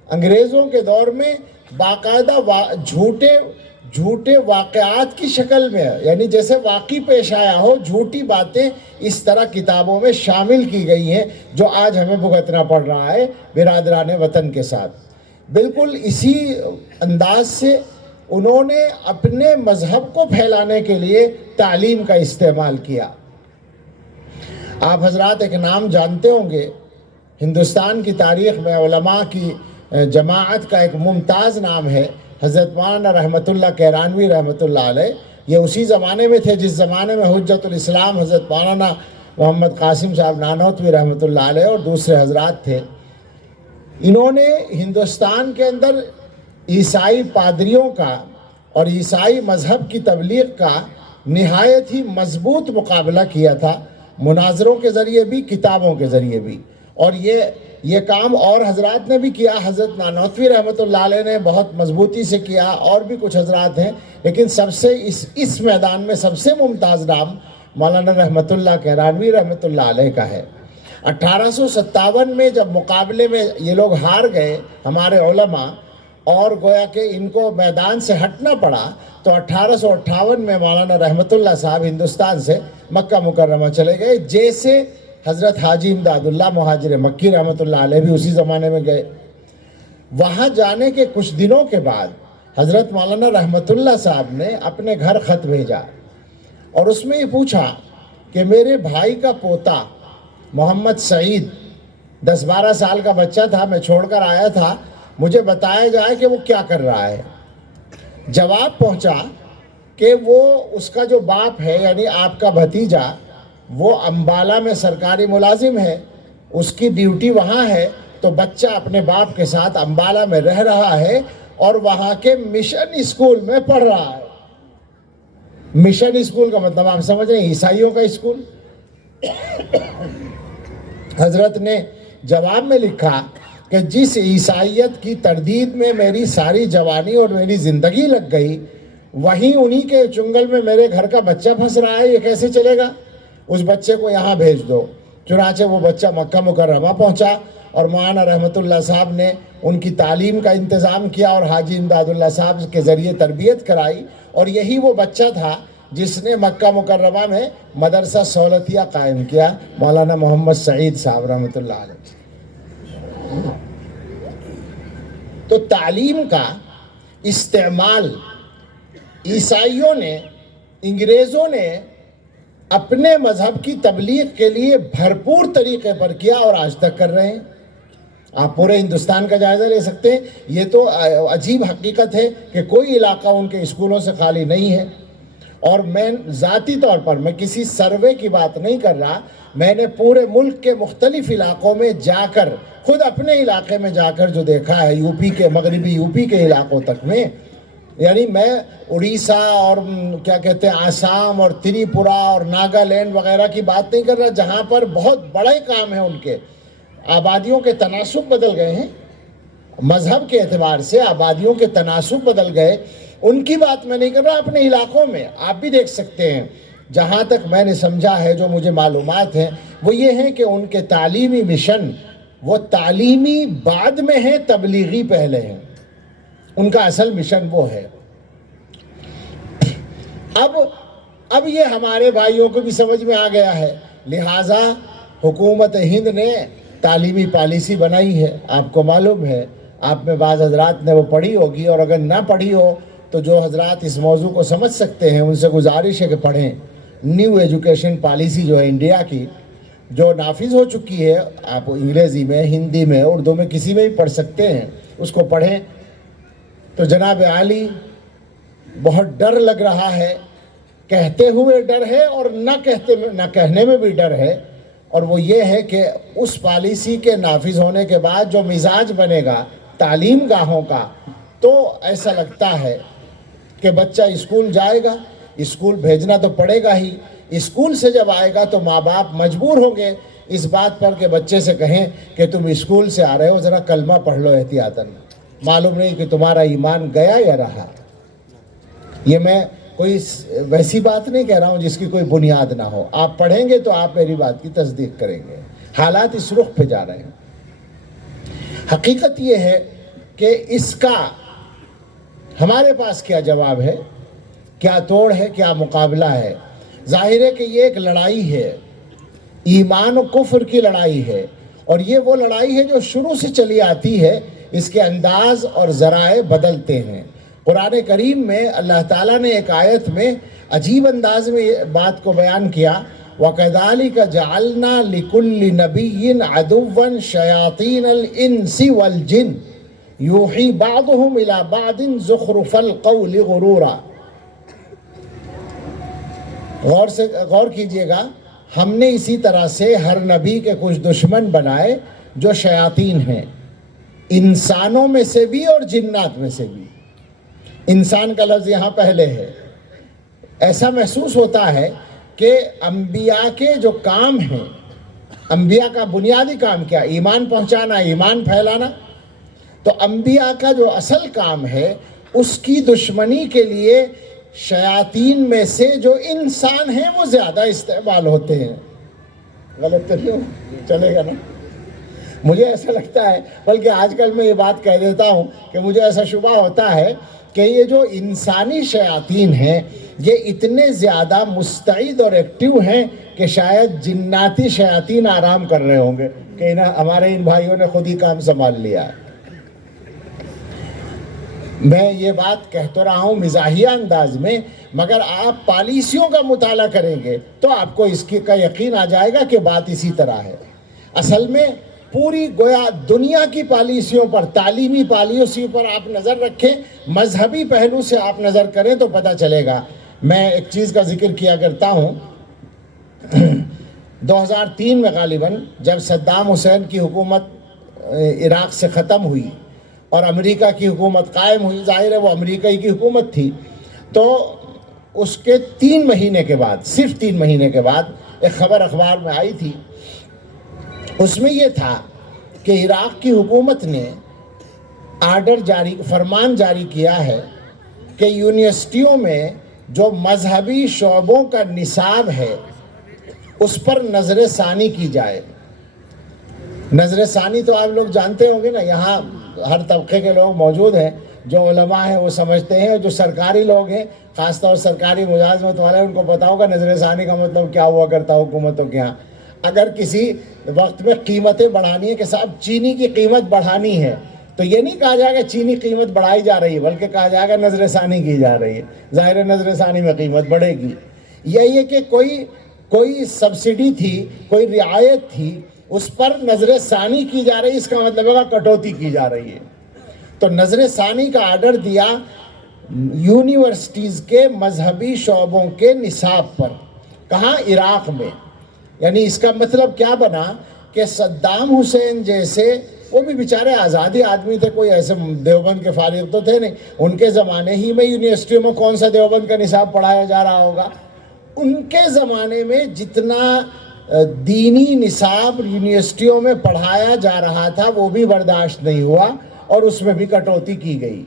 انگریزوں کے دور میں، باقاعدہ جھوٹے واقعات کی شکل میں، یعنی جیسے واقعی پیش آیا ہو، جھوٹی باتیں اس طرح کتابوں میں شامل کی گئی ہیں جو آج ہمیں بھگتنا پڑ رہا ہے برادران وطن کے ساتھ۔ بالکل اسی انداز سے انہوں نے اپنے مذہب کو پھیلانے کے لیے تعلیم کا استعمال کیا۔ آپ حضرات ایک نام جانتے ہوں گے، ہندوستان کی تاریخ میں علماء کی جماعت کا ایک ممتاز نام ہے حضرت مولانا رحمت اللہ کیرانوی رحمت اللہ علیہ۔ یہ اسی زمانے میں تھے جس زمانے میں حجت الاسلام حضرت مولانا محمد قاسم صاحب نانوتوی رحمت اللہ علیہ اور دوسرے حضرات تھے۔ انہوں نے ہندوستان کے اندر عیسائی پادریوں کا اور عیسائی مذہب کی تبلیغ کا نہایت ہی مضبوط مقابلہ کیا تھا، مناظروں کے ذریعے بھی، کتابوں کے ذریعے بھی، اور یہ کام اور حضرات نے بھی کیا۔ حضرت نانوتوی رحمت اللہ علیہ نے بہت مضبوطی سے کیا، اور بھی کچھ حضرات ہیں، لیکن سب سے اس میدان میں سب سے ممتاز نام مولانا رحمت اللہ کیرانوی رحمت اللہ علیہ کا ہے۔ 1857 میں جب مقابلے میں یہ لوگ ہار گئے ہمارے علماء، اور گویا کہ ان کو میدان سے ہٹنا پڑا، تو 1858 میں مولانا رحمت اللہ صاحب ہندوستان سے مکہ مکرمہ چلے گئے، جیسے حضرت حاجی امداد اللہ مہاجر مکی رحمت اللہ علیہ بھی اسی زمانے میں گئے۔ وہاں جانے کے کچھ دنوں کے بعد حضرت مولانا رحمت اللہ صاحب نے اپنے گھر خط بھیجا، اور اس میں یہ پوچھا کہ میرے بھائی کا پوتا محمد سعید 10-12 سال کا بچہ تھا، میں چھوڑ کر آیا تھا، مجھے بتایا جائے کہ وہ کیا کر رہا ہے۔ جواب پہنچا کہ وہ اس کا جو باپ ہے یعنی آپ کا بھتیجا، وہ امبالہ میں سرکاری ملازم ہے، اس کی ڈیوٹی وہاں ہے، تو بچہ اپنے باپ کے ساتھ امبالہ میں رہ رہا ہے اور وہاں کے مشن اسکول میں پڑھ رہا ہے۔ مشن اسکول کا مطلب آپ سمجھ رہے ہیں، عیسائیوں کا اسکول۔ حضرت نے جواب میں لکھا کہ جس عیسائیت کی تردید میں میری ساری جوانی اور میری زندگی لگ گئی، وہیں انہی کے چنگل میں میرے گھر کا بچہ پھنس رہا ہے، یہ کیسے چلے گا؟ اس بچے کو یہاں بھیج دو۔ چنانچہ وہ بچہ مکہ مکرمہ پہنچا، اور مولانا رحمت اللہ صاحب نے ان کی تعلیم کا انتظام کیا اور حاجی امداد اللہ صاحب کے ذریعے تربیت کرائی، اور یہی وہ بچہ تھا جس نے مکہ مکرمہ میں مدرسہ سہولتیہ قائم کیا، مولانا محمد سعید صاحب رحمت اللہ علیہ۔ تو تعلیم کا استعمال عیسائیوں نے، انگریزوں نے اپنے مذہب کی تبلیغ کے لیے بھرپور طریقے پر کیا، اور آج تک کر رہے ہیں۔ آپ پورے ہندوستان کا جائزہ لے سکتے ہیں، یہ تو عجیب حقیقت ہے کہ کوئی علاقہ ان کے اسکولوں سے خالی نہیں ہے۔ اور میں ذاتی طور پر، میں کسی سروے کی بات نہیں کر رہا، میں نے پورے ملک کے مختلف علاقوں میں جا کر، خود اپنے علاقے میں جا کر جو دیکھا ہے، یو پی کے، مغربی یو پی کے علاقوں تک میں، یعنی میں اڑیسہ اور کیا کہتے ہیں آسام اور تریپورہ اور ناگالینڈ وغیرہ کی بات نہیں کر رہا، جہاں پر بہت بڑے کام ہیں ان کے، آبادیوں کے تناسب بدل گئے ہیں، مذہب کے اعتبار سے آبادیوں کے تناسب بدل گئے، ان کی بات میں نہیں کر رہا، اپنے علاقوں میں آپ بھی دیکھ سکتے ہیں۔ جہاں تک میں نے سمجھا ہے، جو مجھے معلومات ہیں، وہ یہ ہیں کہ ان کے تعلیمی مشن، وہ تعلیمی بعد میں ہیں، تبلیغی پہلے ہیں، ان کا اصل مشن وہ ہے۔ اب یہ ہمارے بھائیوں کو بھی سمجھ میں آ گیا ہے، لہٰذا حکومت ہند نے تعلیمی پالیسی بنائی ہے۔ آپ کو معلوم ہے، آپ میں بعض حضرات نے وہ پڑھی ہوگی، اور اگر نہ پڑھی ہو تو جو حضرات اس موضوع کو سمجھ سکتے ہیں ان سے گزارش ہے کہ پڑھیں۔ نیو ایجوکیشن پالیسی جو ہے انڈیا کی، جو نافذ ہو چکی ہے، آپ انگریزی میں، ہندی میں، اردو میں، کسی میں بھی پڑھ سکتے ہیں، اس کو پڑھیں۔ تو جناب عالی، بہت ڈر لگ رہا ہے، کہتے ہوئے ڈر ہے اور نہ کہنے میں بھی ڈر ہے، اور وہ یہ ہے کہ اس پالیسی کے نافذ ہونے کے بعد جو مزاج بنے گا تعلیم گاہوں کا، تو ایسا لگتا ہے کہ بچہ اسکول جائے گا، اسکول بھیجنا تو پڑے گا ہی، اسکول سے جب آئے گا تو ماں باپ مجبور ہوں گے اس بات پر کہ بچے سے کہیں کہ تم اسکول سے آ رہے ہو ذرا کلمہ پڑھ لو احتیاطاً، معلوم نہیں کہ تمہارا ایمان گیا یا رہا۔ یہ میں کوئی ویسی بات نہیں کہہ رہا ہوں جس کی کوئی بنیاد نہ ہو، آپ پڑھیں گے تو آپ میری بات کی تصدیق کریں گے۔ حالات اس رخ پہ جا رہے ہیں۔ حقیقت یہ ہے کہ اس کا ہمارے پاس کیا جواب ہے، کیا توڑ ہے، کیا مقابلہ ہے؟ ظاہر ہے کہ یہ ایک لڑائی ہے، ایمان و کفر کی لڑائی ہے، اور یہ وہ لڑائی ہے جو شروع سے چلی آتی ہے، اس کے انداز اور ذرائع بدلتے ہیں۔ قرآن کریم میں اللہ تعالیٰ نے ایک آیت میں عجیب انداز میں بات کو بیان کیا، وَكَذَلِكَ جَعَلْنَا لِكُلِّ نَبِيٍّ عَدُوًّا شَيَاطِينَ الْإِنسِ وَالْجِنِّ يُوحِي بَعْضُهُمْ إِلَى بَعْضٍ زُخْرُفَ الْقَوْلِ غُرُورًا۔ غور کیجئے گا، ہم نے اسی طرح سے ہر نبی کے کچھ دشمن بنائے جو شیاطین ہیں، انسانوں میں سے بھی اور جنات میں سے بھی۔ انسان کا لفظ یہاں پہلے ہے۔ ایسا محسوس ہوتا ہے کہ انبیاء کے جو کام ہیں، انبیاء کا بنیادی کام کیا؟ ایمان پہنچانا، ایمان پھیلانا۔ تو انبیاء کا جو اصل کام ہے اس کی دشمنی کے لیے شیاطین میں سے جو انسان ہیں وہ زیادہ استعمال ہوتے ہیں۔ غلط تو نہیں ہو؟ چلے گا نا؟ مجھے ایسا لگتا ہے، بلکہ آج کل میں یہ بات کہہ دیتا ہوں کہ مجھے ایسا شبہ ہوتا ہے کہ یہ جو انسانی شیاطین ہیں یہ اتنے زیادہ مستعد اور ایکٹیو ہیں کہ شاید جناتی شیاطین آرام کر رہے ہوں گے کہ ہمارے ان بھائیوں نے خود ہی کام سنبھال لیا ہے۔ میں یہ بات کہہ تو رہا ہوں مزاحیہ انداز میں، مگر آپ پالیسیوں کا مطالعہ کریں گے تو آپ کو اس کا یقین آ جائے گا کہ بات اسی طرح ہے۔ اصل میں پوری گویا دنیا کی پالیسیوں پر، تعلیمی پالیسیوں پر آپ نظر رکھیں، مذہبی پہلو سے آپ نظر کریں تو پتہ چلے گا۔ میں ایک چیز کا ذکر کیا کرتا ہوں، 2003 میں غالباً جب صدام حسین کی حکومت عراق سے ختم ہوئی اور امریکہ کی حکومت قائم ہوئی، ظاہر ہے وہ امریکہ کی حکومت تھی، تو اس کے 3 مہینے کے بعد، صرف 3 مہینے کے بعد ایک خبر اخبار میں آئی تھی۔ اس میں یہ تھا کہ عراق کی حکومت نے فرمان جاری کیا ہے کہ یونیورسٹیوں میں جو مذہبی شعبوں کا نصاب ہے اس پر نظر ثانی کی جائے۔ نظر ثانی تو آپ لوگ جانتے ہوں گے نا، یہاں ہر طبقے کے لوگ موجود ہیں، جو علماء ہیں وہ سمجھتے ہیں، جو سرکاری لوگ ہیں خاص طور سرکاری ملازمت والے ان کو پتہ ہوگا نظر ثانی کا مطلب کیا ہوا کرتا ہے حکومتوں کے یہاں۔ اگر کسی وقت میں قیمتیں بڑھانی ہے کہ صاحب چینی کی قیمت بڑھانی ہے تو یہ نہیں کہا جائے گا چینی قیمت بڑھائی جا رہی ہے، بلکہ کہا جائے گا نظر ثانی کی جا رہی ہے، ظاہر نظر ثانی میں قیمت بڑھے گی۔ یہ کہ کوئی سبسڈی تھی، کوئی رعایت تھی، اس پر نظر ثانی کی جا رہی، اس کا مطلب ہے کٹوتی کی جا رہی ہے۔ تو نظر ثانی کا آرڈر دیا یونیورسٹیز کے مذہبی شعبوں کے نصاب پر، کہاں؟ عراق میں۔ یعنی اس کا مطلب کیا بنا کہ صدام حسین جیسے، وہ بھی بیچارے آزادی آدمی تھے، کوئی ایسے دیوبند کے فارغ تو تھے نہیں، ان کے زمانے ہی میں یونیورسٹیوں میں کون سا دیوبند کا نصاب پڑھایا جا رہا ہوگا؟ ان کے زمانے میں جتنا دینی نصاب یونیورسٹیوں میں پڑھایا جا رہا تھا وہ بھی برداشت نہیں ہوا اور اس میں بھی کٹوتی کی گئی۔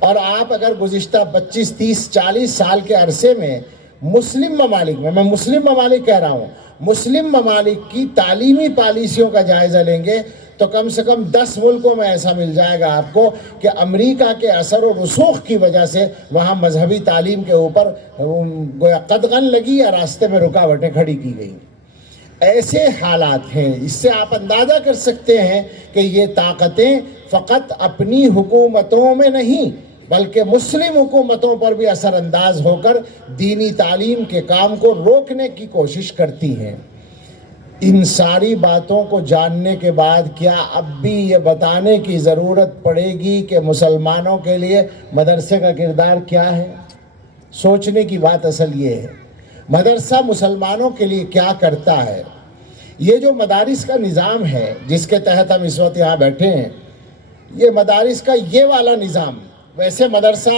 اور آپ اگر گزشتہ 25 30 40 سال کے عرصے میں مسلم ممالک میں مسلم ممالک کہہ رہا ہوں، مسلم ممالک کی تعلیمی پالیسیوں کا جائزہ لیں گے تو کم سے کم 10 ملکوں میں ایسا مل جائے گا آپ کو کہ امریکہ کے اثر و رسوخ کی وجہ سے وہاں مذہبی تعلیم کے اوپر گویا قدغن لگی یا راستے میں رکاوٹیں کھڑی کی گئی۔ ایسے حالات ہیں، اس سے آپ اندازہ کر سکتے ہیں کہ یہ طاقتیں فقط اپنی حکومتوں میں نہیں بلکہ مسلم حکومتوں پر بھی اثر انداز ہو کر دینی تعلیم کے کام کو روکنے کی کوشش کرتی ہیں۔ ان ساری باتوں کو جاننے کے بعد کیا اب بھی یہ بتانے کی ضرورت پڑے گی کہ مسلمانوں کے لیے مدرسے کا کردار کیا ہے؟ سوچنے کی بات اصل یہ ہے، مدرسہ مسلمانوں کے لیے کیا کرتا ہے؟ یہ جو مدارس کا نظام ہے جس کے تحت ہم اس وقت یہاں بیٹھے ہیں، یہ مدارس کا یہ والا نظام، ویسے مدرسہ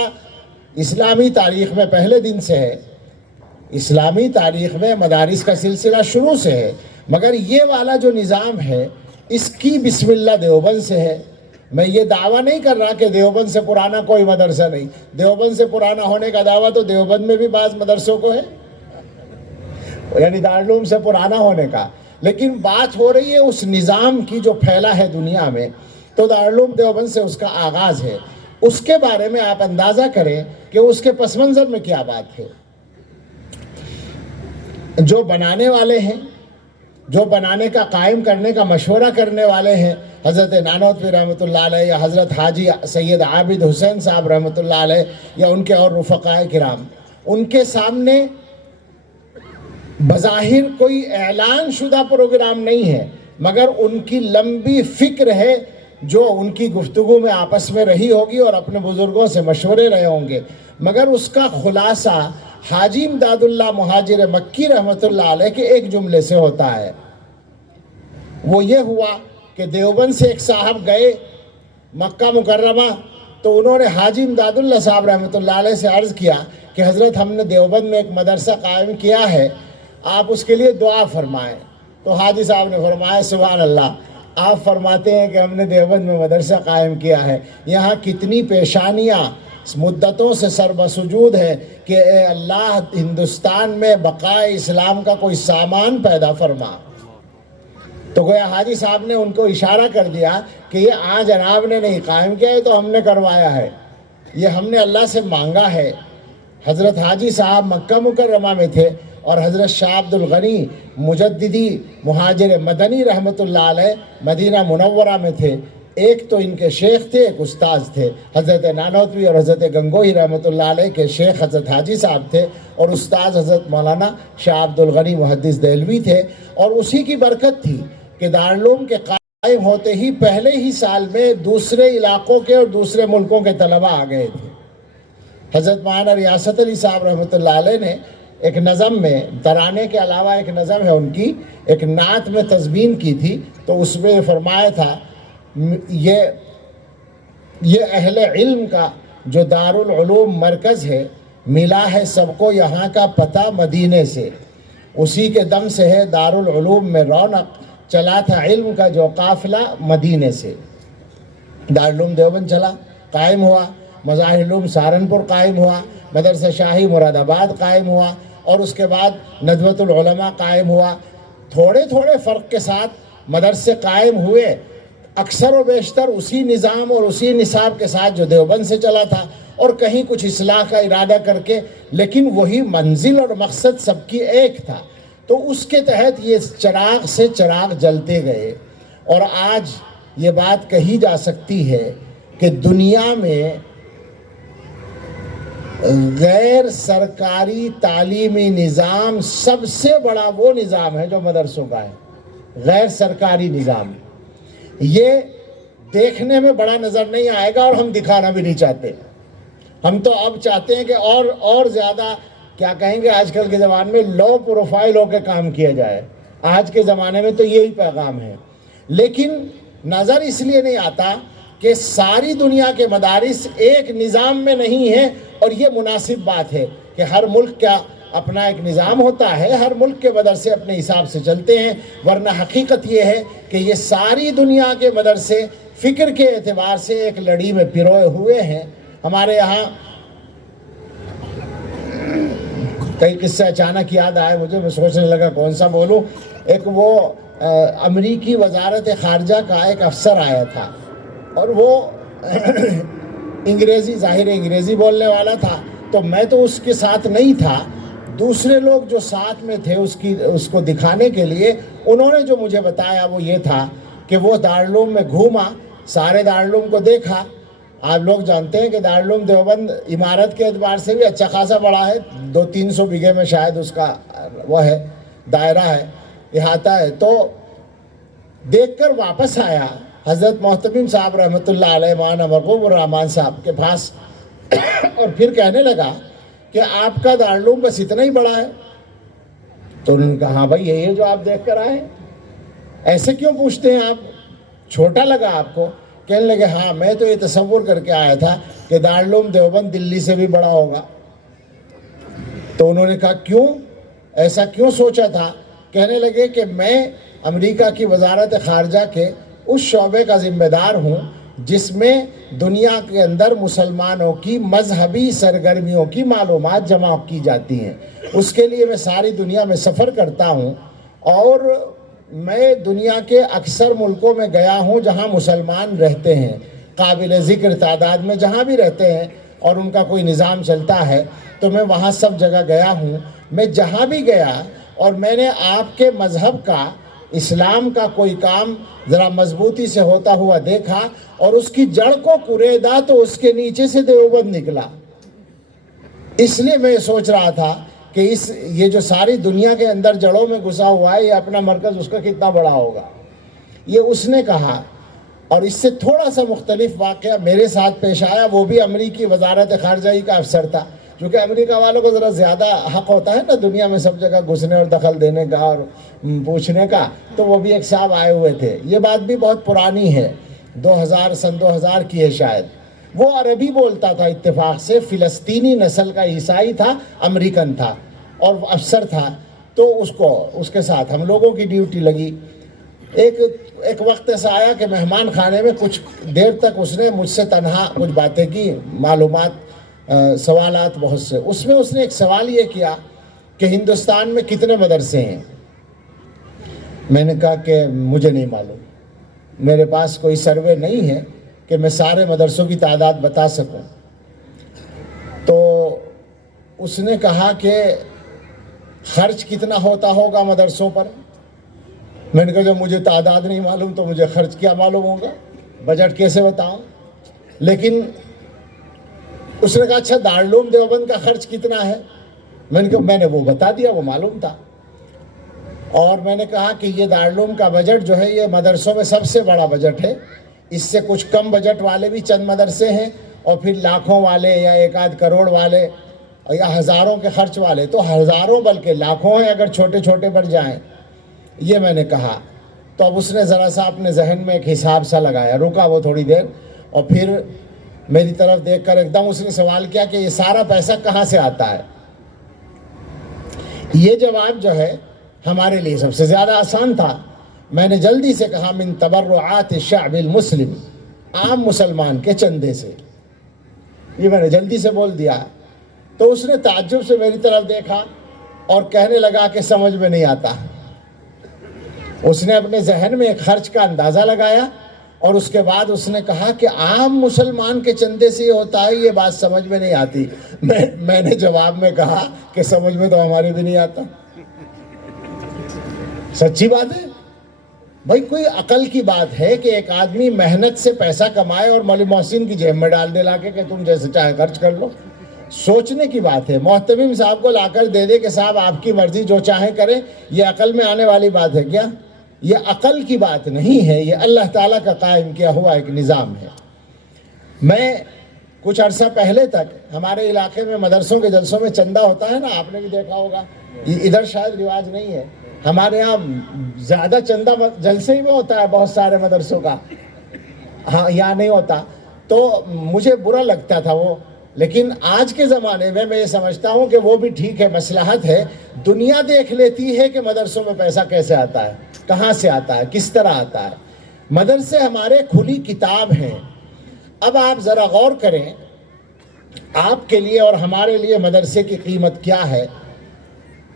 اسلامی تاریخ میں پہلے دن سے ہے، اسلامی تاریخ میں مدارس کا سلسلہ شروع سے ہے، مگر یہ والا جو نظام ہے اس کی بسم اللہ دیوبند سے ہے۔ میں یہ دعویٰ نہیں کر رہا کہ دیوبند سے پرانا کوئی مدرسہ نہیں، دیوبند سے پرانا ہونے کا دعویٰ تو دیوبند میں بھی بعض مدرسوں کو ہے، یعنی دارالعلوم سے پرانا ہونے کا، لیکن بات ہو رہی ہے اس نظام کی جو پھیلا ہے دنیا میں، تو دارالعلوم دیوبند سے اس کا آغاز ہے۔ اس کے بارے میں آپ اندازہ کریں کہ اس کے پس منظر میں کیا بات ہے۔ جو بنانے والے ہیں، جو بنانے کا قائم کرنے کا مشورہ کرنے والے ہیں، حضرت نانوتوی رحمۃ اللہ علیہ یا حضرت حاجی سید عابد حسین صاحب رحمۃ اللہ علیہ یا ان کے اور رفقاء کرام، ان کے سامنے بظاہر کوئی اعلان شدہ پروگرام نہیں ہے، مگر ان کی لمبی فکر ہے جو ان کی گفتگو میں آپس میں رہی ہوگی اور اپنے بزرگوں سے مشورے رہے ہوں گے، مگر اس کا خلاصہ حاجی امداد اللہ مہاجر مکی رحمۃ اللہ علیہ کے ایک جملے سے ہوتا ہے۔ وہ یہ ہوا کہ دیوبند سے ایک صاحب گئے مکہ مکرمہ، تو انہوں نے حاجی امداد اللہ صاحب رحمۃ اللہ علیہ سے عرض کیا کہ حضرت ہم نے دیوبند میں ایک مدرسہ قائم کیا ہے، آپ اس کے لیے دعا فرمائیں۔ تو حاجی صاحب نے فرمایا سبحان اللہ، آپ فرماتے ہیں کہ ہم نے دیوبند میں مدرسہ قائم کیا ہے، یہاں کتنی پیشانیاں مدتوں سے سر بسجود ہے کہ اے اللہ ہندوستان میں بقائے اسلام کا کوئی سامان پیدا فرما۔ تو گویا حاجی صاحب نے ان کو اشارہ کر دیا کہ یہ آج جناب نے نہیں قائم کیا ہے، تو ہم نے کروایا ہے، یہ ہم نے اللہ سے مانگا ہے۔ حضرت حاجی صاحب مکہ مکرمہ میں تھے اور حضرت شاہ عبد الغنی مجددی مہاجر مدنی رحمۃ اللہ علیہ مدینہ منورہ میں تھے۔ ایک تو ان کے شیخ تھے، ایک استاذ تھے، حضرت نانوتوی اور حضرت گنگوہی رحمۃ اللہ علیہ کے شیخ حضرت حاجی صاحب تھے، اور استاذ حضرت مولانا شاہ عبد الغنی محدث دہلوی تھے، اور اسی کی برکت تھی کہ دارالعلوم کے قائم ہوتے ہی پہلے ہی سال میں دوسرے علاقوں کے اور دوسرے ملکوں کے طلباء آ گئے تھے۔ حضرت مولانا ریاست علی صاحب رحمۃ اللہ علیہ نے ایک نظم میں، ترانے کے علاوہ ایک نظم ہے ان کی، ایک نعت میں تزمین کی تھی، تو اس میں فرمایا تھا یہ اہل علم کا جو دارالعلوم مرکز ہے، ملا ہے سب کو یہاں کا پتہ مدینے سے، اسی کے دم سے ہے دارالعلوم میں رونق، چلا تھا علم کا جو قافلہ مدینے سے۔ دارالعلوم دیوبند چلا، قائم ہوا، مظاہر علوم سہارنپور قائم ہوا، مدرسہ شاہی مراد آباد قائم ہوا، اور اس کے بعد ندوۃ العلماء قائم ہوا۔ تھوڑے تھوڑے فرق کے ساتھ مدرسے قائم ہوئے، اکثر و بیشتر اسی نظام اور اسی نصاب کے ساتھ جو دیوبند سے چلا تھا، اور کہیں کچھ اصلاح کا ارادہ کر کے، لیکن وہی منزل اور مقصد سب کی ایک تھا۔ تو اس کے تحت یہ چراغ سے چراغ جلتے گئے، اور آج یہ بات کہی جا سکتی ہے کہ دنیا میں غیر سرکاری تعلیمی نظام سب سے بڑا وہ نظام ہے جو مدرسوں کا ہے، غیر سرکاری نظام۔ یہ دیکھنے میں بڑا نظر نہیں آئے گا، اور ہم دکھانا بھی نہیں چاہتے۔ ہم تو اب چاہتے ہیں کہ اور زیادہ کیا کہیں گے، آج کل کے زمانے میں لو پروفائل ہو کے کام کیا جائے۔ آج کے زمانے میں تو یہی پیغام ہے، لیکن نظر اس لیے نہیں آتا کہ ساری دنیا کے مدارس ایک نظام میں نہیں ہیں، اور یہ مناسب بات ہے کہ ہر ملک کا اپنا ایک نظام ہوتا ہے، ہر ملک کے مدرسے اپنے حساب سے چلتے ہیں، ورنہ حقیقت یہ ہے کہ یہ ساری دنیا کے مدرسے فکر کے اعتبار سے ایک لڑی میں پروئے ہوئے ہیں۔ ہمارے یہاں کئی قصے اچانک یاد آئے مجھے، میں سوچنے لگا کون سا بولوں۔ ایک وہ امریکی وزارت خارجہ کا ایک افسر آیا تھا، اور وہ انگریزی، ظاہر انگریزی بولنے والا تھا، تو میں تو اس کے ساتھ نہیں تھا، دوسرے لوگ جو ساتھ میں تھے اس کو دکھانے کے لیے، انہوں نے جو مجھے بتایا وہ یہ تھا کہ وہ دارالعلوم میں گھوما، سارے دارالعلوم کو دیکھا۔ آپ لوگ جانتے ہیں کہ دارالعلوم دیوبند عمارت کے اعتبار سے بھی اچھا خاصا بڑا ہے، 200-300 بیگھے میں شاید اس کا وہ ہے، دائرہ ہے، احاطہ ہے۔ تو دیکھ کر واپس آیا حضرت محتمم صاحب رحمۃ اللہ علیہ، مولانا مرغوب الرحمان صاحب کے پاس، اور پھر کہنے لگا کہ آپ کا دارالعلوم بس اتنا ہی بڑا ہے؟ تو انہوں نے کہا ہاں بھائی یہی ہے جو آپ دیکھ کر آئے۔ ایسے کیوں پوچھتے ہیں آپ؟ چھوٹا لگا آپ کو؟ کہنے لگے ہاں میں تو یہ تصور کر کے آیا تھا کہ دارالعلوم دیوبند دلی سے بھی بڑا ہوگا. تو انہوں نے کہا کیوں، ایسا کیوں سوچا تھا؟ کہنے لگے کہ میں امریکہ کی وزارت خارجہ کے اس شعبے کا ذمہ دار ہوں جس میں دنیا کے اندر مسلمانوں کی مذہبی سرگرمیوں کی معلومات جمع کی جاتی ہیں. اس کے لیے میں ساری دنیا میں سفر کرتا ہوں اور میں دنیا کے اکثر ملکوں میں گیا ہوں جہاں مسلمان رہتے ہیں، قابل ذکر تعداد میں جہاں بھی رہتے ہیں اور ان کا کوئی نظام چلتا ہے، تو میں وہاں سب جگہ گیا ہوں. میں جہاں بھی گیا اور میں نے آپ کے مذہب کا، اسلام کا کوئی کام ذرا مضبوطی سے ہوتا ہوا دیکھا اور اس کی جڑ کو کریدا تو اس کے نیچے سے دیوبند نکلا. اس لیے میں سوچ رہا تھا کہ یہ جو ساری دنیا کے اندر جڑوں میں گھسا ہوا ہے، یہ اپنا مرکز اس کا کتنا بڑا ہوگا. یہ اس نے کہا. اور اس سے تھوڑا سا مختلف واقعہ میرے ساتھ پیش آیا، وہ بھی امریکی وزارت خارجہ ہی کا افسر تھا، کیونکہ امریکہ والوں کو ذرا زیادہ حق ہوتا ہے نا دنیا میں سب جگہ گھسنے اور دخل دینے کا اور پوچھنے کا. تو وہ بھی ایک صاحب آئے ہوئے تھے. یہ بات بھی بہت پرانی ہے، سن 2000 کی ہے شاید. وہ عربی بولتا تھا اتفاق سے، فلسطینی نسل کا عیسائی تھا، امریکن تھا اور افسر تھا. تو اس کے ساتھ ہم لوگوں کی ڈیوٹی لگی. ایک وقت ایسا آیا کہ مہمان خانے میں کچھ دیر تک اس نے مجھ سے تنہا کچھ باتیں کی، معلومات، سوالات بہت سے. اس میں اس نے ایک سوال یہ کیا کہ ہندوستان میں کتنے مدرسے ہیں؟ میں نے کہا کہ مجھے نہیں معلوم، میرے پاس کوئی سروے نہیں ہے کہ میں سارے مدرسوں کی تعداد بتا سکوں. تو اس نے کہا کہ خرچ کتنا ہوتا ہوگا مدرسوں پر؟ میں نے کہا جب مجھے تعداد نہیں معلوم تو مجھے خرچ کیا معلوم ہوگا، بجٹ کیسے بتاؤں. لیکن اس نے کہا اچھا دارالعلوم دیوبند کا خرچ کتنا ہے؟ میں نے کہا میں نے وہ بتا دیا، وہ معلوم تھا. اور میں نے کہا کہ یہ دارالعلوم کا بجٹ جو ہے یہ مدرسوں میں سب سے بڑا بجٹ ہے. اس سے کچھ کم بجٹ والے بھی چند مدرسے ہیں اور پھر لاکھوں والے یا 1-8 کروڑ والے یا ہزاروں کے خرچ والے. تو ہزاروں بلکہ لاکھوں ہیں اگر چھوٹے چھوٹے بڑھ جائیں. یہ میں نے کہا. تو اب اس نے ذرا سا اپنے ذہن میں ایک حساب سا لگایا، رکا وہ تھوڑی دیر اور پھر میری طرف دیکھ کر ایک دم اس نے سوال کیا کہ یہ سارا پیسہ کہاں سے آتا ہے؟ یہ جواب جو ہے ہمارے لیے سب سے زیادہ آسان تھا. میں نے جلدی سے کہا من تبرعات الشعب المسلم، عام مسلمان کے چندے سے. یہ میں نے جلدی سے بول دیا. تو اس نے تعجب سے میری طرف دیکھا اور کہنے لگا کہ سمجھ میں نہیں آتا. اس نے اپنے ذہن میں ایک خرچ کا اندازہ لگایا اور اس کے بعد اس نے کہا کہ عام مسلمان کے چندے سے یہ ہوتا ہے، یہ بات سمجھ میں نہیں آتی. میں نے جواب میں کہا کہ سمجھ میں تو ہمارے بھی نہیں آتا. سچی بات ہے بھائی. کوئی عقل کی بات ہے کہ ایک آدمی محنت سے پیسہ کمائے اور مولوی محسن کی جیب میں ڈال دے لا کے کہ تم جیسے چاہے خرچ کر لو؟ سوچنے کی بات ہے. محتمم صاحب کو لا کر دے دے کہ صاحب آپ کی مرضی جو چاہے کریں، یہ عقل میں آنے والی بات ہے کیا؟ یہ عقل کی بات نہیں ہے، یہ اللہ تعالیٰ کا قائم کیا ہوا ایک نظام ہے. میں کچھ عرصہ پہلے تک ہمارے علاقے میں مدرسوں کے جلسوں میں چندہ ہوتا ہے نا، آپ نے بھی دیکھا ہوگا. ادھر شاید رواج نہیں ہے، ہمارے ہاں زیادہ چندہ جلسے ہی میں ہوتا ہے بہت سارے مدرسوں کا. ہاں یہاں نہیں ہوتا. تو مجھے برا لگتا تھا وہ. لیکن آج کے زمانے میں یہ سمجھتا ہوں کہ وہ بھی ٹھیک ہے، مصلحت ہے. دنیا دیکھ لیتی ہے کہ مدرسوں میں پیسہ کیسے آتا ہے، کہاں سے آتا ہے، کس طرح آتا ہے. مدرسے ہمارے کھلی کتاب ہیں. اب آپ ذرا غور کریں، آپ کے لیے اور ہمارے لیے مدرسے کی قیمت کیا ہے.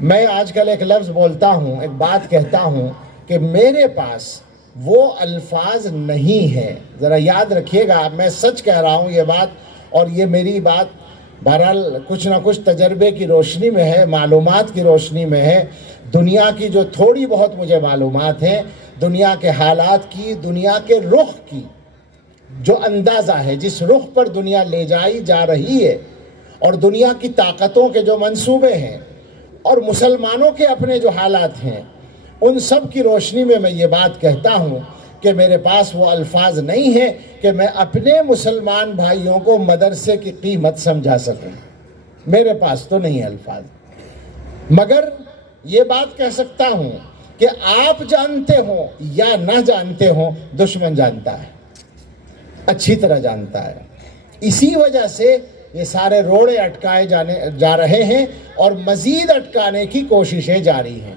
میں آج کل ایک لفظ بولتا ہوں، ایک بات کہتا ہوں کہ میرے پاس وہ الفاظ نہیں ہیں. ذرا یاد رکھیے گا، میں سچ کہہ رہا ہوں یہ بات، اور یہ میری بات بہرحال کچھ نہ کچھ تجربے کی روشنی میں ہے، معلومات کی روشنی میں ہے. دنیا کی جو تھوڑی بہت مجھے معلومات ہیں، دنیا کے حالات کی، دنیا کے رخ کی جو اندازہ ہے، جس رخ پر دنیا لے جائی جا رہی ہے، اور دنیا کی طاقتوں کے جو منصوبے ہیں، اور مسلمانوں کے اپنے جو حالات ہیں، ان سب کی روشنی میں میں یہ بات کہتا ہوں کہ میرے پاس وہ الفاظ نہیں ہیں کہ میں اپنے مسلمان بھائیوں کو مدرسے کی قیمت سمجھا سکوں. میرے پاس تو نہیں ہے الفاظ. مگر یہ بات کہہ سکتا ہوں کہ آپ جانتے ہوں یا نہ جانتے ہوں، دشمن جانتا ہے. اچھی طرح جانتا ہے. اسی وجہ سے یہ سارے روڑے اٹکائے جا رہے ہیں اور مزید اٹکانے کی کوششیں جاری ہیں.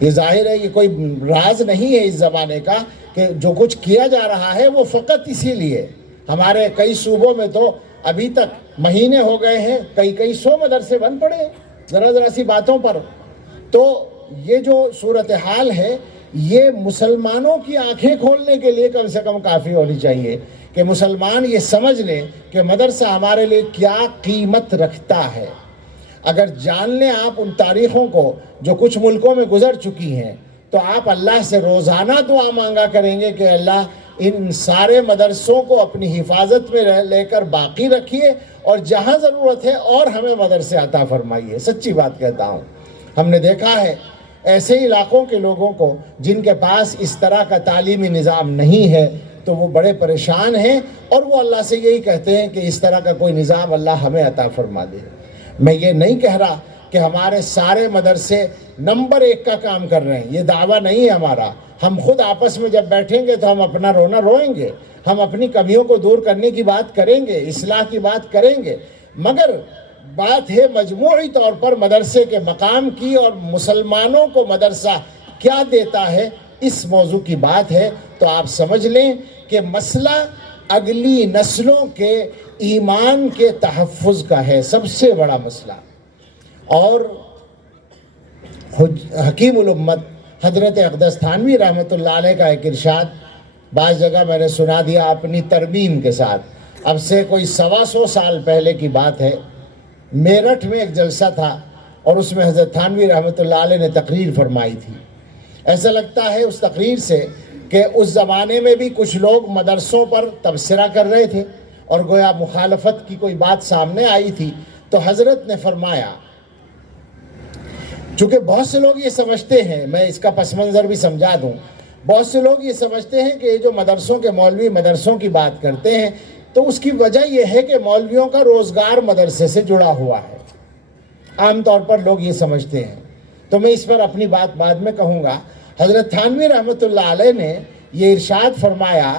یہ ظاہر ہے یہ کوئی راز نہیں ہے اس زمانے کا کہ جو کچھ کیا جا رہا ہے وہ فقط اسی لیے. ہمارے کئی صوبوں میں تو ابھی تک مہینے ہو گئے ہیں کئی 100 مدرسے بند پڑے ہیں ذرا سی باتوں پر. تو یہ جو صورتحال ہے یہ مسلمانوں کی آنکھیں کھولنے کے لیے کم سے کم کافی ہونی چاہیے کہ مسلمان یہ سمجھ لیں کہ مدرسہ ہمارے لیے کیا قیمت رکھتا ہے. اگر جان لیں آپ ان تاریخوں کو جو کچھ ملکوں میں گزر چکی ہیں تو آپ اللہ سے روزانہ دعا مانگا کریں گے کہ اللہ ان سارے مدرسوں کو اپنی حفاظت میں لے کر باقی رکھیے اور جہاں ضرورت ہے اور ہمیں مدرسے عطا فرمائیے. سچی بات کہتا ہوں, ہم نے دیکھا ہے ایسے علاقوں کے لوگوں کو جن کے پاس اس طرح کا تعلیمی نظام نہیں ہے تو وہ بڑے پریشان ہیں اور وہ اللہ سے یہی کہتے ہیں کہ اس طرح کا کوئی نظام اللہ ہمیں عطا فرما دے. میں یہ نہیں کہہ رہا کہ ہمارے سارے مدرسے نمبر 1 کا کام کر رہے ہیں, یہ دعویٰ نہیں ہے ہمارا. ہم خود آپس میں جب بیٹھیں گے تو ہم اپنا رونا روئیں گے, ہم اپنی کمیوں کو دور کرنے کی بات کریں گے, اصلاح کی بات کریں گے, مگر بات ہے مجموعی طور پر مدرسے کے مقام کی اور مسلمانوں کو مدرسہ کیا دیتا ہے اس موضوع کی بات ہے. تو آپ سمجھ لیں کہ مسئلہ اگلی نسلوں کے ایمان کے تحفظ کا ہے, سب سے بڑا مسئلہ. اور حکیم الامت حضرت اقدس تھانوی رحمۃ اللہ علیہ کا ایک ارشاد بعض جگہ میں نے سنا دیا اپنی ترمیم کے ساتھ. اب سے کوئی 125 سال پہلے کی بات ہے, میرٹھ میں ایک جلسہ تھا اور اس میں حضرت تھانوی رحمۃ اللہ علیہ نے تقریر فرمائی تھی. ایسا لگتا ہے اس تقریر سے کہ اس زمانے میں بھی کچھ لوگ مدرسوں پر تبصرہ کر رہے تھے اور گویا مخالفت کی کوئی بات سامنے آئی تھی. تو حضرت نے فرمایا, چونکہ بہت سے لوگ یہ سمجھتے ہیں, میں اس کا پس منظر بھی سمجھا دوں, بہت سے لوگ یہ سمجھتے ہیں کہ یہ جو مدرسوں کے مولوی مدرسوں کی بات کرتے ہیں تو اس کی وجہ یہ ہے کہ مولویوں کا روزگار مدرسے سے جڑا ہوا ہے. عام طور پر لوگ یہ سمجھتے ہیں. تو میں اس پر اپنی بات بعد میں کہوں گا. حضرت تھانوی رحمۃ اللہ علیہ نے یہ ارشاد فرمایا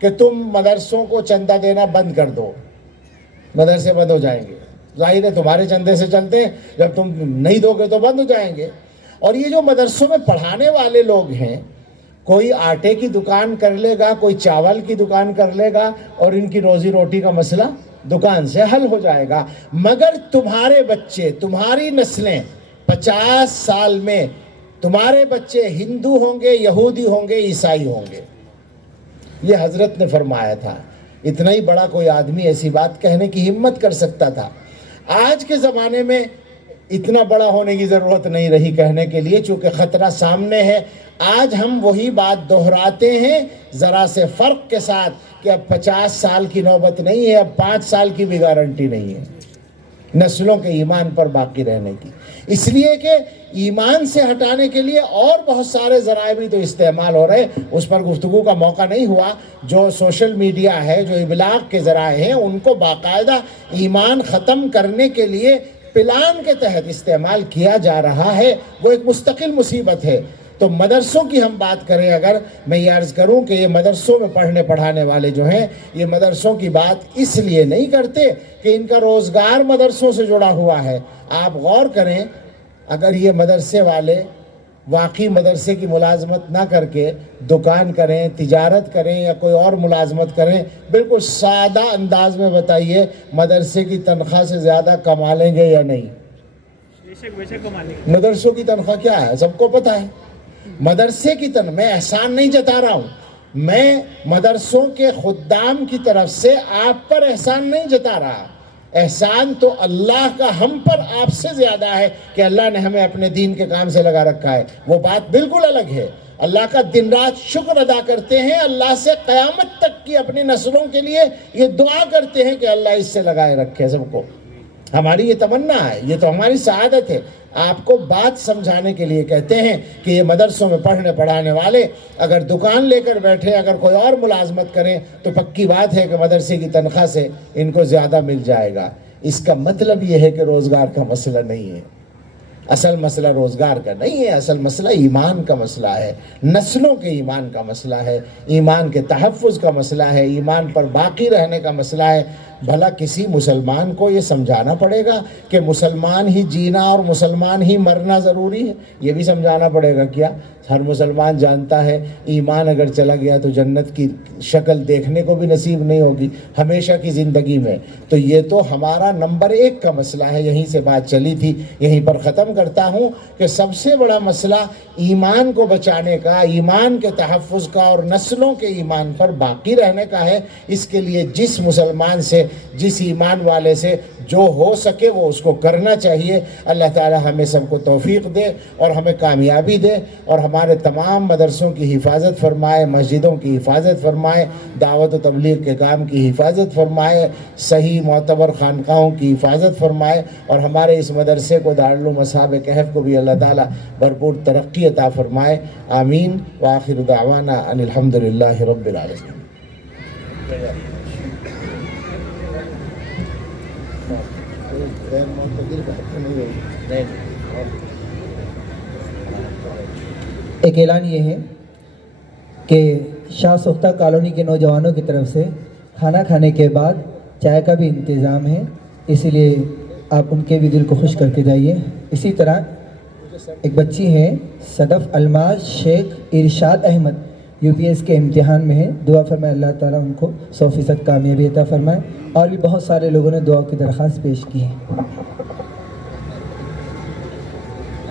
کہ تم مدرسوں کو چندہ دینا بند کر دو, مدرسے بند ہو جائیں گے. ظاہر ہے تمہارے چندے سے چلتے ہیں, جب تم نہیں دو گے تو بند ہو جائیں گے. اور یہ جو مدرسوں میں پڑھانے والے لوگ ہیں, کوئی آٹے کی دکان کر لے گا, کوئی چاول کی دکان کر لے گا اور ان کی روزی روٹی کا مسئلہ دکان سے حل ہو جائے گا. مگر تمہارے بچے, تمہاری نسلیں 50 سال میں تمہارے بچے ہندو ہوں گے, یہودی ہوں گے, عیسائی ہوں گے. یہ حضرت نے فرمایا تھا. اتنا ہی بڑا کوئی آدمی ایسی بات کہنے کی ہمت کر سکتا تھا. آج کے زمانے میں اتنا بڑا ہونے کی ضرورت نہیں رہی کہنے کے لیے, چونکہ خطرہ سامنے ہے. آج ہم وہی بات دہراتے ہیں ذرا سے فرق کے ساتھ کہ اب 50 سال کی نوبت نہیں ہے, اب 5 سال کی بھی گارنٹی نہیں ہے نسلوں کے ایمان پر باقی رہنے کی. اس لیے کہ ایمان سے ہٹانے کے لیے اور بہت سارے ذرائع بھی تو استعمال ہو رہے, اس پر گفتگو کا موقع نہیں ہوا. جو سوشل میڈیا ہے, جو ابلاغ کے ذرائع ہیں, ان کو باقاعدہ ایمان ختم کرنے کے لیے پلان کے تحت استعمال کیا جا رہا ہے. وہ ایک مستقل مصیبت ہے. تو مدرسوں کی ہم بات کریں, اگر میں یہ عرض کروں کہ یہ مدرسوں میں پڑھنے پڑھانے والے جو ہیں, یہ مدرسوں کی بات اس لیے نہیں کرتے کہ ان کا روزگار مدرسوں سے جڑا ہوا ہے. آپ غور کریں, اگر یہ مدرسے والے واقعی مدرسے کی ملازمت نہ کر کے دکان کریں, تجارت کریں یا کوئی اور ملازمت کریں, بالکل سادہ انداز میں بتائیے مدرسے کی تنخواہ سے زیادہ کما لیں گے یا نہیں؟ مدرسوں کی تنخواہ کیا ہے سب کو پتہ ہے. مدرسے کی تنخواہ, میں احسان نہیں جتا رہا ہوں, میں مدرسوں کے خدام کی طرف سے آپ پر احسان نہیں جتا رہا. احسان تو اللہ کا ہم پر آپ سے زیادہ ہے کہ اللہ نے ہمیں اپنے دین کے کام سے لگا رکھا ہے. وہ بات بالکل الگ ہے. اللہ کا دن رات شکر ادا کرتے ہیں, اللہ سے قیامت تک کی اپنی نسلوں کے لیے یہ دعا کرتے ہیں کہ اللہ اس سے لگائے رکھے سب کو. ہماری یہ تمنا ہے, یہ تو ہماری سعادت ہے. آپ کو بات سمجھانے کے لیے کہتے ہیں کہ یہ مدرسوں میں پڑھنے پڑھانے والے اگر دکان لے کر بیٹھے, اگر کوئی اور ملازمت کریں تو پکی بات ہے کہ مدرسے کی تنخواہ سے ان کو زیادہ مل جائے گا. اس کا مطلب یہ ہے کہ روزگار کا مسئلہ نہیں ہے. اصل مسئلہ روزگار کا نہیں ہے، اصل مسئلہ ایمان کا مسئلہ ہے، نسلوں کے ایمان کا مسئلہ ہے، ایمان کے تحفظ کا مسئلہ ہے، ایمان پر باقی رہنے کا مسئلہ ہے۔ بھلا کسی مسلمان کو یہ سمجھانا پڑے گا کہ مسلمان ہی جینا اور مسلمان ہی مرنا ضروری ہے، یہ بھی سمجھانا پڑے گا کیا؟ ہر مسلمان جانتا ہے ایمان اگر چلا گیا تو جنت کی شکل دیکھنے کو بھی نصیب نہیں ہوگی ہمیشہ کی زندگی میں۔ تو یہ تو ہمارا نمبر 1 کا مسئلہ ہے، یہیں سے بات چلی تھی، یہیں پر ختم کرتا ہوں کہ سب سے بڑا مسئلہ ایمان کو بچانے کا، ایمان کے تحفظ کا اور نسلوں کے ایمان پر باقی رہنے کا ہے۔ اس کے لیے جس مسلمان سے، جس ایمان والے سے جو ہو سکے وہ اس کو کرنا چاہیے۔ اللہ تعالی ہمیں سب کو توفیق دے اور ہمیں کامیابی دے، اور ہمارے تمام مدرسوں کی حفاظت فرمائے، مسجدوں کی حفاظت فرمائے، دعوت و تبلیغ کے کام کی حفاظت فرمائے، صحیح معتبر خانقاہوں کی حفاظت فرمائے، اور ہمارے اس مدرسے کو دارالعلوم اصحاب کہف کو بھی اللہ تعالی بھرپور ترقی عطا فرمائے۔ آمین۔ وآخر دعوانا ان الحمدللہ رب العالمین۔ ایک اعلان یہ ہے کہ شاہ سختہ کالونی کے نوجوانوں کی طرف سے کھانا کھانے کے بعد چائے کا بھی انتظام ہے، اسی لیے آپ ان کے بھی دل کو خوش کر کے جائیے۔ اسی طرح ایک بچی ہے صدف الماس شیخ ارشاد احمد، UPS کے امتحان میں ہے، دعا فرمائے اللہ تعالیٰ ان کو 100% کامیابی عطا فرمائے۔ اور بھی بہت سارے لوگوں نے دعا کی درخواست پیش کی ہے۔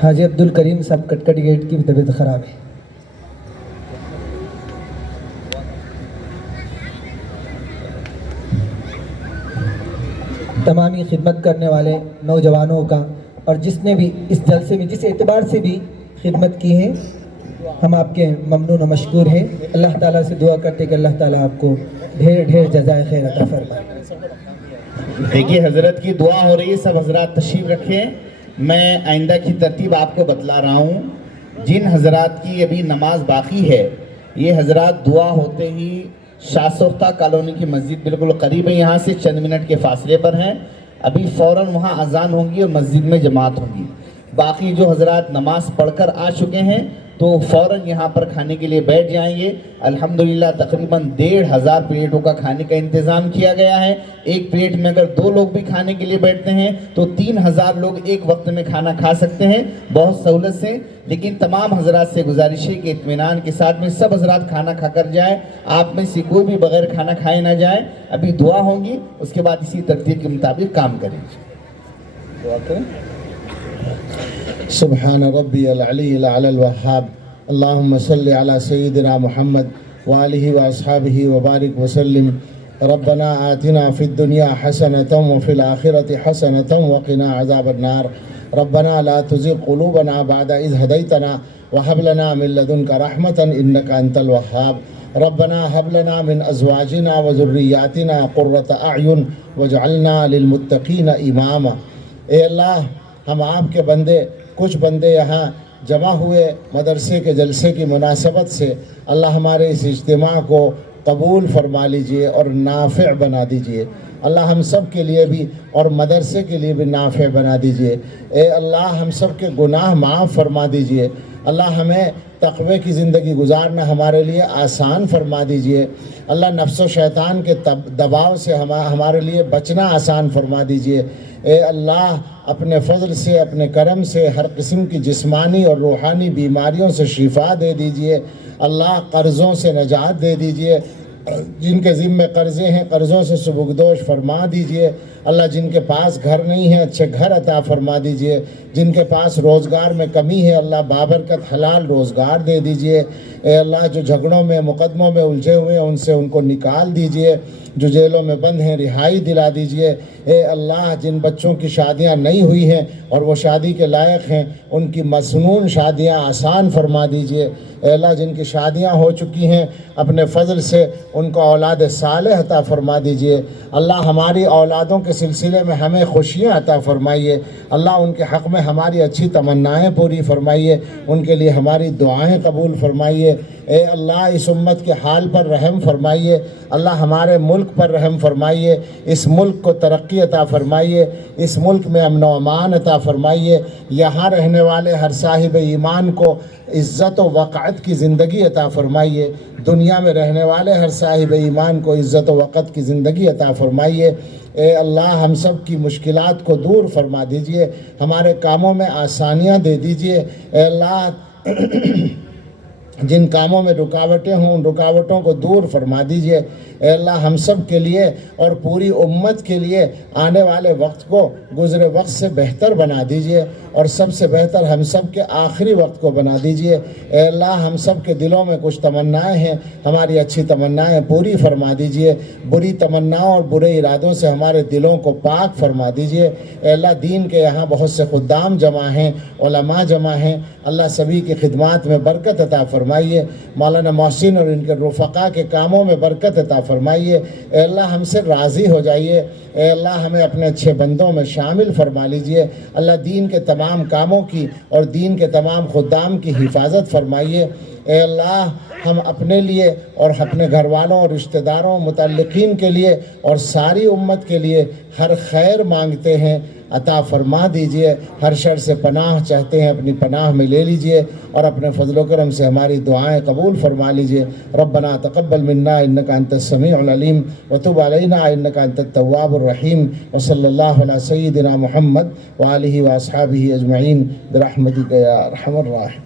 حاجی عبدالکریم صاحب کٹکٹ گیٹ کی طبیعت خراب ہے۔ تمامی خدمت کرنے والے نوجوانوں کا اور جس نے بھی اس جلسے میں جس اعتبار سے بھی خدمت کی ہے، ہم آپ کے ممنون و مشکور ہیں۔ اللہ تعالیٰ سے دعا کرتے کہ اللہ تعالیٰ آپ کو ڈھیر ڈھیر جزائے خیر عطا فرمائے۔ دیکھیے حضرت کی دعا ہو رہی ہے، سب حضرات تشریف رکھیں۔ میں آئندہ کی ترتیب آپ کو بتلا رہا ہوں۔ جن حضرات کی ابھی نماز باقی ہے، یہ حضرات دعا ہوتے ہی شاہ سختہ کالونی کی مسجد بالکل قریب ہے، یہاں سے چند منٹ کے فاصلے پر ہیں، ابھی فوراً وہاں اذان ہوگی اور مسجد میں جماعت ہوگی۔ باقی جو حضرات نماز پڑھ کر آ چکے ہیں تو فوراً یہاں پر کھانے کے لیے بیٹھ جائیں گے۔ الحمدللہ تقریباً 1,500 پلیٹوں کا کھانے کا انتظام کیا گیا ہے۔ ایک پلیٹ میں اگر 2 لوگ بھی کھانے کے لیے بیٹھتے ہیں تو 3,000 لوگ ایک وقت میں کھانا کھا سکتے ہیں، بہت سہولت سے۔ لیکن تمام حضرات سے گزارش ہے کہ اطمینان کے ساتھ میں سب حضرات کھانا کھا کر جائیں، آپ میں سے کوئی بھی بغیر کھانا کھائے نہ جائے۔ ابھی دعا ہوں گی، اس کے بعد اسی ترتیب کے مطابق کام کریں۔ دعا کریں۔ سبحان ربی العلی الاعلی الوہاب، اللہم صلی علی سیدنا محمد وآلہ واصحابہ وبارک وسلم۔ ربنا آتنا فی الدنیا حسنۃ وفی الآخرۃ حسنۃ وقنا عذاب النار۔ ربنا لا تزغ قلوبنا بعد اذ ہدیتنا وہب لنا من لدنک رحمۃ انک انت الوہاب۔ ربنا ہب لنا من ازواجنا وذریاتنا قرۃ اعین واجعلنا للمتقین اماما۔ اے اللہ، ہم آپ کے بندے، کچھ بندے یہاں جمع ہوئے مدرسے کے جلسے کی مناسبت سے، اللہ ہمارے اس اجتماع کو قبول فرما لیجئے اور نافع بنا دیجئے۔ اللہ ہم سب کے لیے بھی اور مدرسے کے لیے بھی نافع بنا دیجئے۔ اے اللہ ہم سب کے گناہ معاف فرما دیجئے۔ اللہ ہمیں تقوی کی زندگی گزارنا ہمارے لیے آسان فرما دیجئے۔ اللہ نفس و شیطان کے دباؤ سے ہمارے لیے بچنا آسان فرما دیجئے۔ اے اللہ اپنے فضل سے، اپنے کرم سے ہر قسم کی جسمانی اور روحانی بیماریوں سے شفا دے دیجئے۔ اللہ قرضوں سے نجات دے دیجئے، جن کے ذمہ قرضے ہیں قرضوں سے سبکدوش فرما دیجئے۔ اللہ جن کے پاس گھر نہیں ہے اچھے گھر عطا فرما دیجئے، جن کے پاس روزگار میں کمی ہے اللہ بابرکت حلال روزگار دے دیجئے۔ اے اللہ جو جھگڑوں میں مقدموں میں الجھے ہوئے ہیں ان سے ان کو نکال دیجئے، جو جیلوں میں بند ہیں رہائی دلا دیجئے۔ اے اللہ جن بچوں کی شادیاں نہیں ہوئی ہیں اور وہ شادی کے لائق ہیں ان کی مسنون شادیاں آسان فرما دیجئے۔ اے اللہ جن کی شادیاں ہو چکی ہیں اپنے فضل سے ان کو اولاد صالح عطا فرما دیجئے۔ اللہ ہماری اولادوں کے سلسلے میں ہمیں خوشیاں عطا فرمائیے۔ اللہ ان کے حق میں ہماری اچھی تمنائیں پوری فرمائیے، ان کے لیے ہماری دعائیں قبول فرمائیے۔ اے اللہ اس امت کے حال پر رحم فرمائیے، اللہ ہمارے ملک پر رحم فرمائیے، اس ملک کو ترقی عطا فرمائیے، اس ملک میں امن و امان عطا فرمائیے، یہاں رہنے والے ہر صاحب ایمان کو عزت و وقعت کی زندگی عطا فرمائیے، دنیا میں رہنے والے ہر صاحب ایمان کو عزت و وقت کی زندگی عطا فرمائیے۔ اے اللہ ہم سب کی مشکلات کو دور فرما دیجئے، ہمارے کاموں میں آسانیاں دے دیجئے۔ اے اللہ جن کاموں میں رکاوٹیں ہوں ان رکاوٹوں کو دور فرما دیجئے۔ اے اللہ ہم سب کے لیے اور پوری امت کے لیے آنے والے وقت کو گزرے وقت سے بہتر بنا دیجئے، اور سب سے بہتر ہم سب کے آخری وقت کو بنا دیجئے۔ اے اللہ ہم سب کے دلوں میں کچھ تمنائیں ہیں، ہماری اچھی تمنائیں پوری فرما دیجئے، بری تمناؤں اور برے ارادوں سے ہمارے دلوں کو پاک فرما دیجئے۔ اے اللہ دین کے یہاں بہت سے خدام جمع ہیں، علماء جمع ہیں، اللہ سبھی کی خدمات میں برکت عطا فرمائیے، مولانا محسن اور ان کے رفقا کے کاموں میں برکت عطا فرمائیے۔ اے اللہ ہم سے راضی ہو جائیے، اے اللہ ہمیں اپنے اچھے بندوں میں شامل فرما لیجئے۔ اللہ دین کے تمام کاموں کی اور دین کے تمام خدام کی حفاظت فرمائیے۔ اے اللہ ہم اپنے لیے اور اپنے گھر والوں اور رشتہ داروں متعلقین کے لیے اور ساری امت کے لیے ہر خیر مانگتے ہیں، عطا فرما دیجئے، ہر شر سے پناہ چاہتے ہیں اپنی پناہ میں لے لیجئے، اور اپنے فضل و کرم سے ہماری دعائیں قبول فرما لیجئے۔ ربنا تقبل منا انک انت السمیع العلیم وتب علینا انک انت التواب الرحیم، وصلی اللہ علی سیدنا محمد وآلہ واصحابہ اجمعین برحمتک یا ارحم الراحمین۔